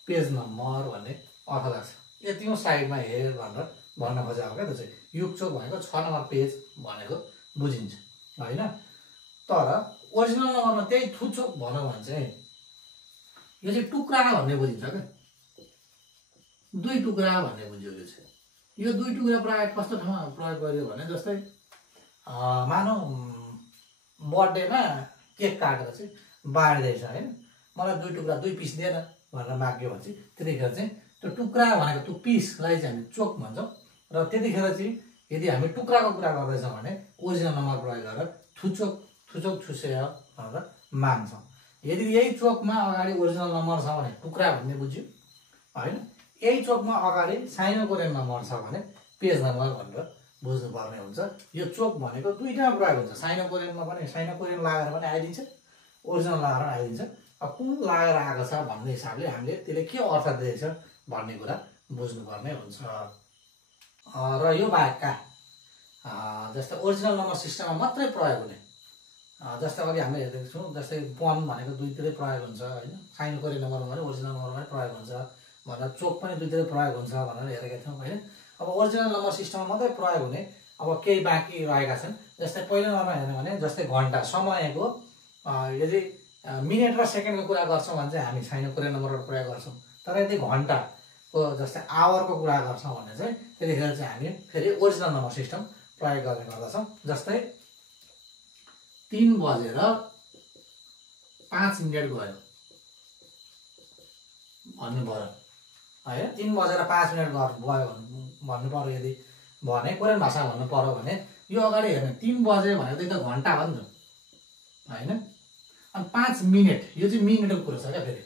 पेज नम्बर भन्ने अर्थ लाग्छ, यतिौं साइडमा हेर भनेर भन्न खोजेको क्या। त्यो चाहिँ युग चोक भनेको 6 नम्बर पेज भनेको बुझिन्छ हैन। तर ओरिजिनल नम्बरमा त्यही थु चोक भनौँ भने चाहिँ यो चाहिँ टुक्रा भन्ने बुझिन्छ क्या, 2 टुक्रा भन्ने बुझ्यो। यो चाहिँ यो 2 टुक्रा प्रायः कस्तो ठाउँमा प्रयोग गरियो भने जस्तै मानौ बर्थडेमा केक काटेर चाहिँ बाँड्दैछ हैन, मलाई 2 टुक्रा 2 पिस दिएन भनेर माग्यो भने चाहिँ त्यतिखेर चाहिँ त्यो टुक्रा भनेको त्यो पिसलाई चाहिँ हामी चोक भन्छौँ। र त्यतिखेर चाहिँ यदि हामी टुक्राको कुरा गर्दैछौँ भने ओरिजिनल नम्बर प्रयोग गरेर थु थुचोक थुसेय भनेर मान्छौँ। यदि यही चोकमा अगाडि ओरिजिनल नम्बर छ भने टुक्रा भन्ने बुझ्यो होइन, यही चोकमा अगाडि साइनो कोरियन नम्बर छ भने पेज नम्बर भनेर बुझ्नुपर्ने हुन्छ। यो चोक भनेको दुईटामा प्रयोग हुन्छ, साइनो कोरियनमा पनि साइनो कोरियन लगाएर पनि आइदिन्छ, ओरिजिनल लगाएर पनि आइदिन्छ। अब कुन लगाएर आएको छ भन्ने हिसाबले हामीले त्यसले के अर्थ दिएछ भन्ने कुरा बुझ्नुपर्ने हुन्छ। र यो बाहेकका जस्तै ओरिजिनल नम्बर सिस्टममा मात्रै प्रयोग हुने, जस्तै अघि हामीले हेरेको छौँ, जस्तै बन भनेको दुईतिरै प्रयोग हुन्छ होइन, साइनो कोरियन नम्बरमा पनि ओरिजिनल नम्बरमा पनि प्रयोग हुन्छ भनेर, चोक पनि दुईतिरै प्रयोग हुन्छ भनेर हेरेका थियौँ होइन। अब ओरिजिनल नम्बर सिस्टममा मात्रै प्रयोग हुने अब केही बाँकी रहेका छन्। जस्तै पहिलो नम्बर हेर्ने भने जस्तै घन्टा, समयको यदि मिनेट र सेकेन्डको कुरा गर्छौँ भने चाहिँ हामी साइनो कोरियन नम्बरबाट प्रयोग गर्छौँ। तर यदि घन्टाको जस्तै आवरको कुरा गर्छौँ भने चाहिँ त्यतिखेर चाहिँ हामी फेरि ओरिजिनल नम्बर सिस्टम प्रयोग गर्ने गर्दछौँ। जस्तै 3:05 गयो भन्नु पऱ्यो होइन, 3:05 गयो भन्नु पऱ्यो यदि भने कोरियन भाषामा भन्नु पऱ्यो भने यो अगाडि हेर्ने 3 बजे भनेको त घन्टा हो नि त होइन। अनि 5 मिनट यो चाहिँ मिनेटको कुरो छ क्या। फेरि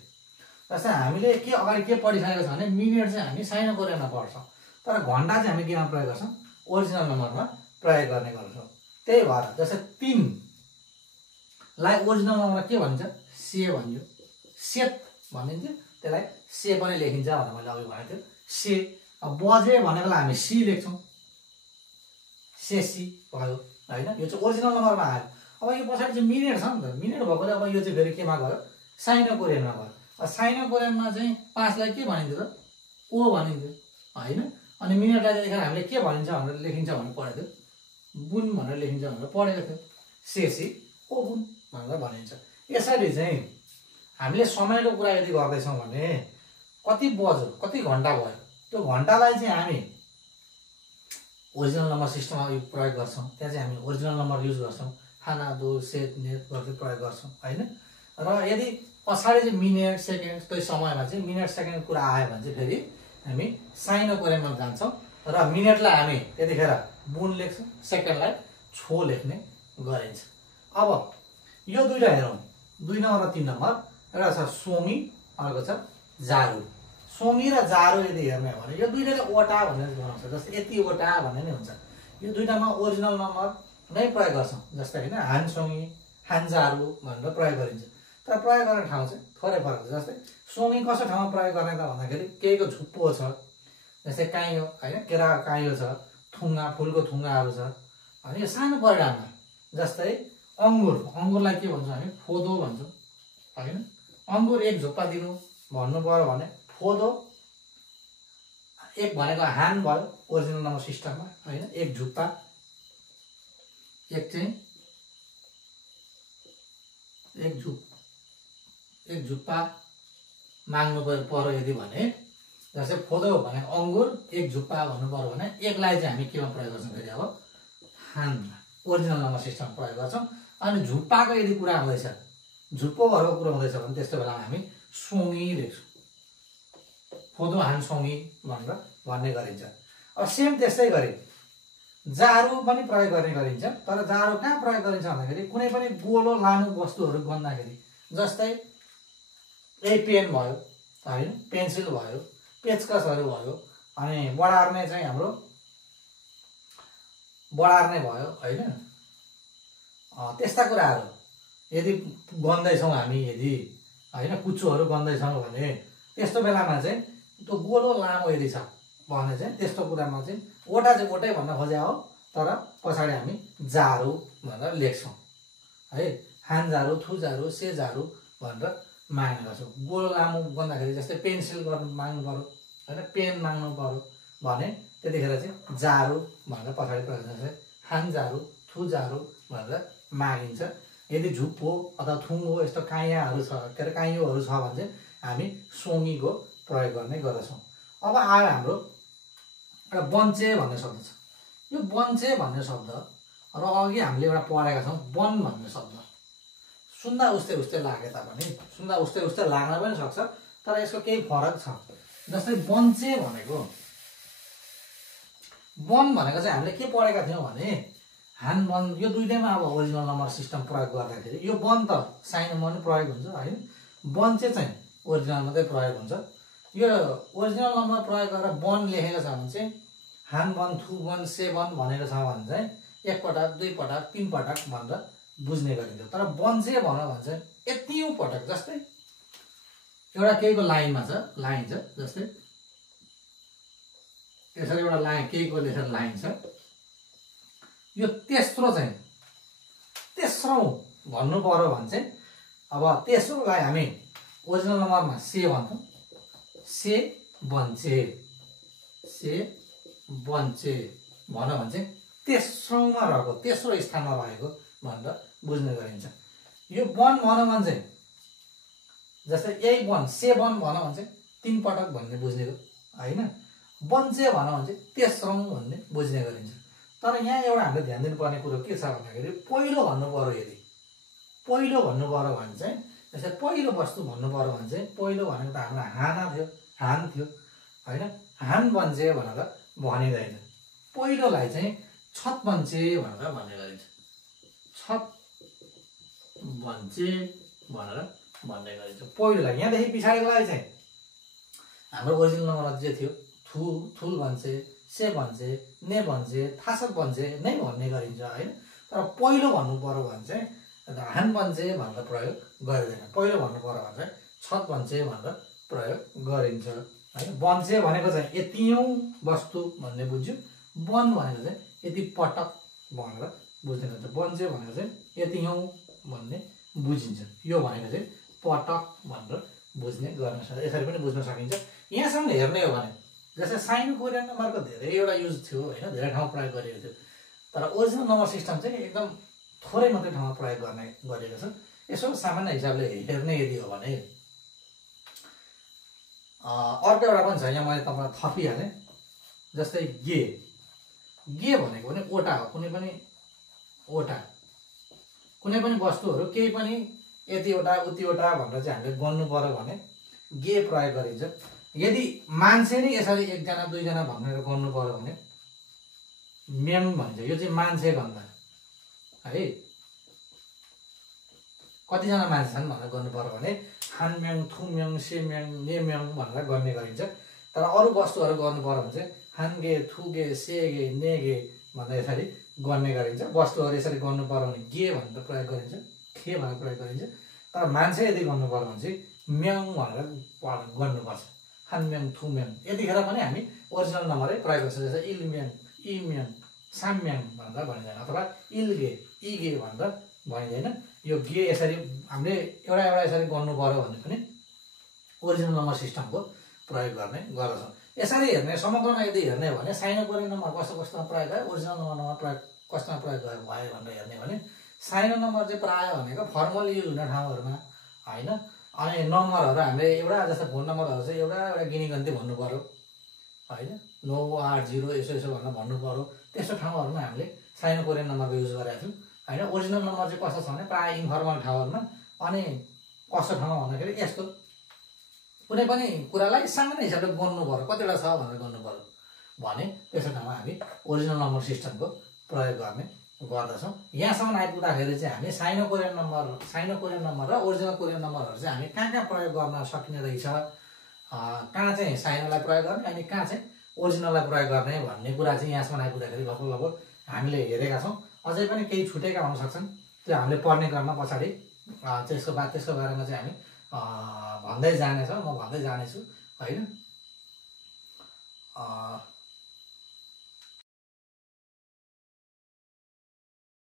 जस्तै हामीले के अगाडि के पढिसकेको छ भने मिनेट चाहिँ हामी साइनो कोरियनमा पढ्छौँ, तर घन्टा चाहिँ हामी केमा प्रयोग गर्छौँ, ओरिजिनल नम्बरमा प्रयोग गर्ने गर्छौँ। त्यही भएर जस्तै 3 लाई ओरिजिनल नम्बरमा के भनिन्छ, से भनियो, सेत भनिन्छ, त्यसलाई से पनि लेखिन्छ भनेर मैले अघि भनेको थिएँ। से बजे भनेकोलाई हामी सी लेख्छौँ, सेसी भयो होइन, यो चाहिँ ओरिजिनल नम्बरमा आयो। अब यो पछाडि चाहिँ मिनेट छ नि त, मिनेट भएकोले अब यो चाहिँ फेरि केमा गयो, साइनो कोरियनमा गयो। साइनो कोरियनमा चाहिँ 5 लाई के भनिन्थ्यो त, ओ भनिन्थ्यो होइन। अनि मिनेटलाई त्यतिखेर हामीले के भनिन्छ भनेर लेखिन्छ भनेर पढेको थियो, बुन भनेर लेखिन्छ भनेर पढेको थियो, सेसी ओ बुन भनेर भनिन्छ। यसरी चाहिँ हामीले समयको कुरा यदि गर्दैछौँ भने कति बज्यो, कति घन्टा भयो, त्यो घन्टालाई चाहिँ हामी ओरिजिनल नम्बर सिस्टममा प्रयोग गर्छौँ। त्यहाँ चाहिँ हामी ओरिजिनल नम्बर युज गर्छौँ, खाना दो सेट नेट गर्दै प्रयोग गर्छौँ होइन। र यदि पछाडि चाहिँ मिनेट सेकेन्ड त्यो समयमा चाहिँ मिनेट सेकेन्ड कुरा आयो भने चाहिँ फेरि हामी साइनो कोरियनमा जान्छौँ र मिनेटलाई हामी त्यतिखेर बुन लेख्छौँ, सेकेन्डलाई छो लेख्ने गरिन्छ। अब यो दुईवटा हेरौँ, 2 नम्बर र 3 नम्बर। एउटा छ सोमी, अर्को छ जारु। सोमी र जारु यदि हेर्ने हो भने यो दुईटाले ओटा भनेर बनाउँछ, जस्तै यतिवटा भन्ने नै हुन्छ। यो दुईटामा ओरिजिनल नम्बर नै प्रयोग गर्छौँ, जस्तै होइन हानसोङी, हानजारु भनेर प्रयोग गरिन्छ। तर प्रयोग गर्ने ठाउँ चाहिँ थोरै फरक छ। जस्तै सोङी कसो ठाउँमा प्रयोग गर्ने त भन्दाखेरि केहीको झुप्पो छ, जस्तै काइयो होइन, केरा काइयो छ, थुङ्गा फुलको थुङ्गाहरू छ अनि यो सानो परिणाममा। जस्तै अङ्गुर, अङ्गुरलाई के भन्छौँ हामी, फोदो भन्छौँ होइन। अङ्गुर 1 झुप्पा दिनु भन्नु पऱ्यो भने फोदो, 1 भनेको हान भयो ओरिजिनल नम्बर सिस्टममा होइन, 1 झुप्पा, 1 चाहिँ 1 झुप्पा माग्नु पर्यो यदि भने। जस्तै फोदो भने अङ्गुर 1 झुप्पा भन्नु पर्यो भने 1 लाई चाहिँ हामी केमा प्रयोग गर्छौँ फेरि, अब हानमा ओरिजिनल नम्बर सिस्टममा प्रयोग गर्छौँ। अनि झुप्पाको यदि कुरा हुँदैछ, झुप्पोहरूको कुरा हुँदैछ भने त्यस्तो बेलामा हामी सोङी लेख्छौँ, फोदो हान सोङी भनेर भन्ने गरिन्छ। अब सेम त्यस्तै गरी जारु पनि प्रयोग गर्ने गरिन्छ। तर जारु कहाँ प्रयोग गरिन्छ भन्दाखेरि कुनै पनि गोलो लामो वस्तुहरू गन्दाखेरि, जस्तै यही पेन भयो होइन, पेन्सिल भयो, पेचकसहरू भयो, अनि बढार्ने चाहिँ हाम्रो बढार्ने भयो होइन, त्यस्ता कुराहरू यदि गन्दैछौँ हामी, यदि होइन कुचोहरू गन्दैछौँ भने त्यस्तो बेलामा चाहिँ त्यो गोलो लामो यदि छ भने चाहिँ त्यस्तो कुरामा चाहिँ ओटा चाहिँ ओटै भन्न खोजे हो, तर पछाडि हामी जारु भनेर लेख्छौँ है। हानजारु, थुजारु, सेजारु भनेर माग्ने गर्छौँ। गोलो लामो गन्दाखेरि जस्तै पेन्सिल गर्नु माग्नु पऱ्यो होइन, पेन माग्नु पऱ्यो भने त्यतिखेर चाहिँ जारु भनेर पछाडि प्रयोग गर्छ, हानजारु, थुजारु भनेर मागिन्छ। यदि झुप्पो अथवा थुङ्गो यस्तो काइयाहरू छ, के अरे काइयोहरू छ भने चाहिँ हामी सोङीको प्रयोग गर्ने गर्दछौँ। अब आयो हाम्रो एउटा बन्चे भन्ने शब्द छ। यो बन्चे भन्ने शब्द र अघि हामीले एउटा पढेका छौँ वन भन्ने शब्द, सुन्दा उस्तै उस्तै लागे तापनि, सुन्दा उस्तै उस्तै लाग्न पनि सक्छ, तर यसको केही फरक छ। जस्तै बन्चे भनेको, वन भनेको चाहिँ हामीले के पढेका थियौँ भने हान बन यो दुईटैमा अब ओरिजिनल नम्बर सिस्टम प्रयोग गर्दाखेरि यो बन त साइनोमा पनि प्रयोग हुन्छ होइन, बन चाहिँ ओरिजिनल मात्रै प्रयोग हुन्छ। यो ओरिजिनल नम्बर प्रयोग गरेर बन लेखेको छ भने चाहिँ हान बन, थु बन, से बन भनेको छ भने चाहिँ एकपटक, दुई पटक, तीन पटक भनेर बुझ्ने गरिन्छ। तर बन चाहिँ भन्यो भने चाहिँ यतिौँ पटक, जस्तै एउटा केहीको लाइनमा छ, लाइन छ, जस्तै यसरी एउटा लाइन, केहीको यसरी लाइन छ, यो तेस्रो चाहिँ तेस्रो भन्नु पर्यो भने चाहिँ अब तेस्रोलाई हामी ओरिजिनल नम्बरमा से भन्छौँ, से बन्छे, से बन्छे भन्यो भने चाहिँ तेस्रोमा रहेको, तेस्रो स्थानमा रहेको भनेर बुझ्ने गरिन्छ। यो बन भन्यो भने चाहिँ जस्तै यही बन, से बन भन्यो भने चाहिँ तीन पटक भन्ने बुझ्ने होइन, बन्छे भन्यो भने चाहिँ तेस्रो भन्ने बुझ्ने गरिन्छ। तर यहाँ एउटा हामीले ध्यान दिनुपर्ने कुरो के छ भन्दाखेरि पहिलो भन्नु पर्यो, यदि पहिलो भन्नु पर्यो भने चाहिँ जस्तै पहिलो वस्तु भन्नु पर्यो भने चाहिँ पहिलो भनेको त हाम्रो हाना थियो, हान थियो होइन, हान बन्छे भनेर भनिँदैन। पहिलोलाई चाहिँ छत बन्छे भनेर भन्ने गरिन्छ, छत बन्छे भनेर भन्ने गरिन्छ पहिलोलाई। यहाँदेखि पछाडिकोलाई चाहिँ हाम्रो ओरिजिनल नम्बर जे थियो थु, थुल बन्छे, से बन्छे, ने बन्छे, थासक बन्छे नै भन्ने गरिन्छ होइन। तर पहिलो भन्नु पर्यो भने चाहिँ हान बन्छे भनेर प्रयोग गरिँदैन, पहिलो भन्नु पर्यो भने चाहिँ छत बन्छे भनेर प्रयोग गरिन्छ होइन। बन्छे भनेको चाहिँ यतिौँ वस्तु भन्ने बुझ्यो, बन भनेको चाहिँ यति पटक भनेर बुझ्ने गरिन्छ, बन्छे भनेको चाहिँ यतिौँ भन्ने बुझिन्छ। यो भनेको चाहिँ पटक भनेर बुझ्ने गर्न सक्छ, यसरी पनि बुझ्न सकिन्छ। यहाँसम्म हेर्ने हो भने जस्तै साइनो कोरियन नम्बरको धेरैवटा युज थियो होइन, धेरै ठाउँ प्रयोग गरिएको थियो। तर ओरिजिनल नम्बर सिस्टम चाहिँ एकदम थोरै मात्रै ठाउँमा प्रयोग गर्ने गरिएको छ। यसो सामान्य हिसाबले हेर्ने यदि हो भने अर्को एउटा पनि छ, यहाँ मैले तपाईँलाई थपिहालेँ। जस्तै गे, गे भनेको पनि ओटा हो, कुनै पनि ओटा, कुनै पनि वस्तुहरू केही पनि यतिवटा उतिवटा भनेर चाहिँ हामीले गन्नु पर्यो भने गे प्रयोग गरिन्छ। यदि मान्छे नै यसरी एकजना दुईजना भनेर गर्नु पर्यो भने म्याङ भन्छ, यो चाहिँ मान्छे गन्दा है, कतिजना मान्छे छन् भनेर गर्नु पर्यो भने हान म्याङ, थु म्याङ, से म्याङ, ने म्याङ भनेर गर्ने गरिन्छ। तर अरू वस्तुहरू गर्नु पर्यो भने चाहिँ हानगे, थुगे, सेगे, नेगे भनेर यसरी गर्ने गरिन्छ। वस्तुहरू यसरी गर्नु पर्यो भने गे भनेर प्रयोग गरिन्छ, खे भनेर प्रयोग गरिन्छ। तर मान्छे यदि गर्नु पर्यो भने चाहिँ म्याङ भनेर गर्नुपर्छ, हान म्याङ, थु म्याङ। यतिखेर पनि हामी ओरिजिनल नम्बरै प्रयोग गर्छौँ, जस्तै इल म्याङ, इ म्याङ, साम म्याङ भनेर भनिँदैन, अथवा इलगे, इगे भनेर भनिँदैन। यो गे यसरी हामीले एउटा एउटा यसरी गर्नु पर्यो भने पनि ओरिजिनल नम्बर सिस्टमको प्रयोग गर्ने गर्दछौँ। यसरी हेर्ने, समग्रमा यदि हेर्ने हो भने साइनो कोरियन नम्बर कस्तो कस्तोमा प्रयोग भयो, ओरिजिनल नम्बर प्रयोग कस्तोमा प्रयोग भयो भनेर हेर्ने हो भने साइनो नम्बर चाहिँ प्रायः भनेको फर्मल युज हुने ठाउँहरूमा होइन। अनि नम्बरहरू हामीले एउटा जस्तो फोन नम्बरहरू चाहिँ एउटा एउटा गिनीगन्ती भन्नु पर्यो होइन, 980 यसो यसो भनेर भन्नु पर्यो, त्यस्तो ठाउँहरूमा हामीले साइनो कोरियन नम्बरको युज गरेका छौँ होइन। ओरिजिनल नम्बर चाहिँ कस्तो छ भने प्रायः इन्फर्मल ठाउँहरूमा। अनि कस्तो ठाउँमा भन्दाखेरि यस्तो कुनै पनि कुरालाई सामान्य हिसाबले गर्नु पर्यो, कतिवटा छ भनेर गर्नु पर्यो भने त्यस्तो ठाउँमा हामी ओरिजिनल नम्बर सिस्टमको प्रयोग गर्ने गर्दछौँ। यहाँसम्म आइपुग्दाखेरि चाहिँ हामी साइनो कोरियन नम्बर र ओरिजिनल कोरियन नम्बरहरू चाहिँ हामी कहाँ कहाँ प्रयोग गर्न सकिने रहेछ, कहाँ चाहिँ साइनोलाई प्रयोग गर्ने अनि कहाँ चाहिँ ओरिजिनललाई प्रयोग गर्ने भन्ने कुरा चाहिँ यहाँसम्म आइपुग्दाखेरि लगभग हामीले हेरेका छौँ। अझै पनि केही छुटेका हुन सक्छन्, त्यो हामीले पढ्ने क्रममा पछाडि त्यसको बारेमा चाहिँ हामी भन्दै जानेछौँ, म भन्दै जानेछु होइन।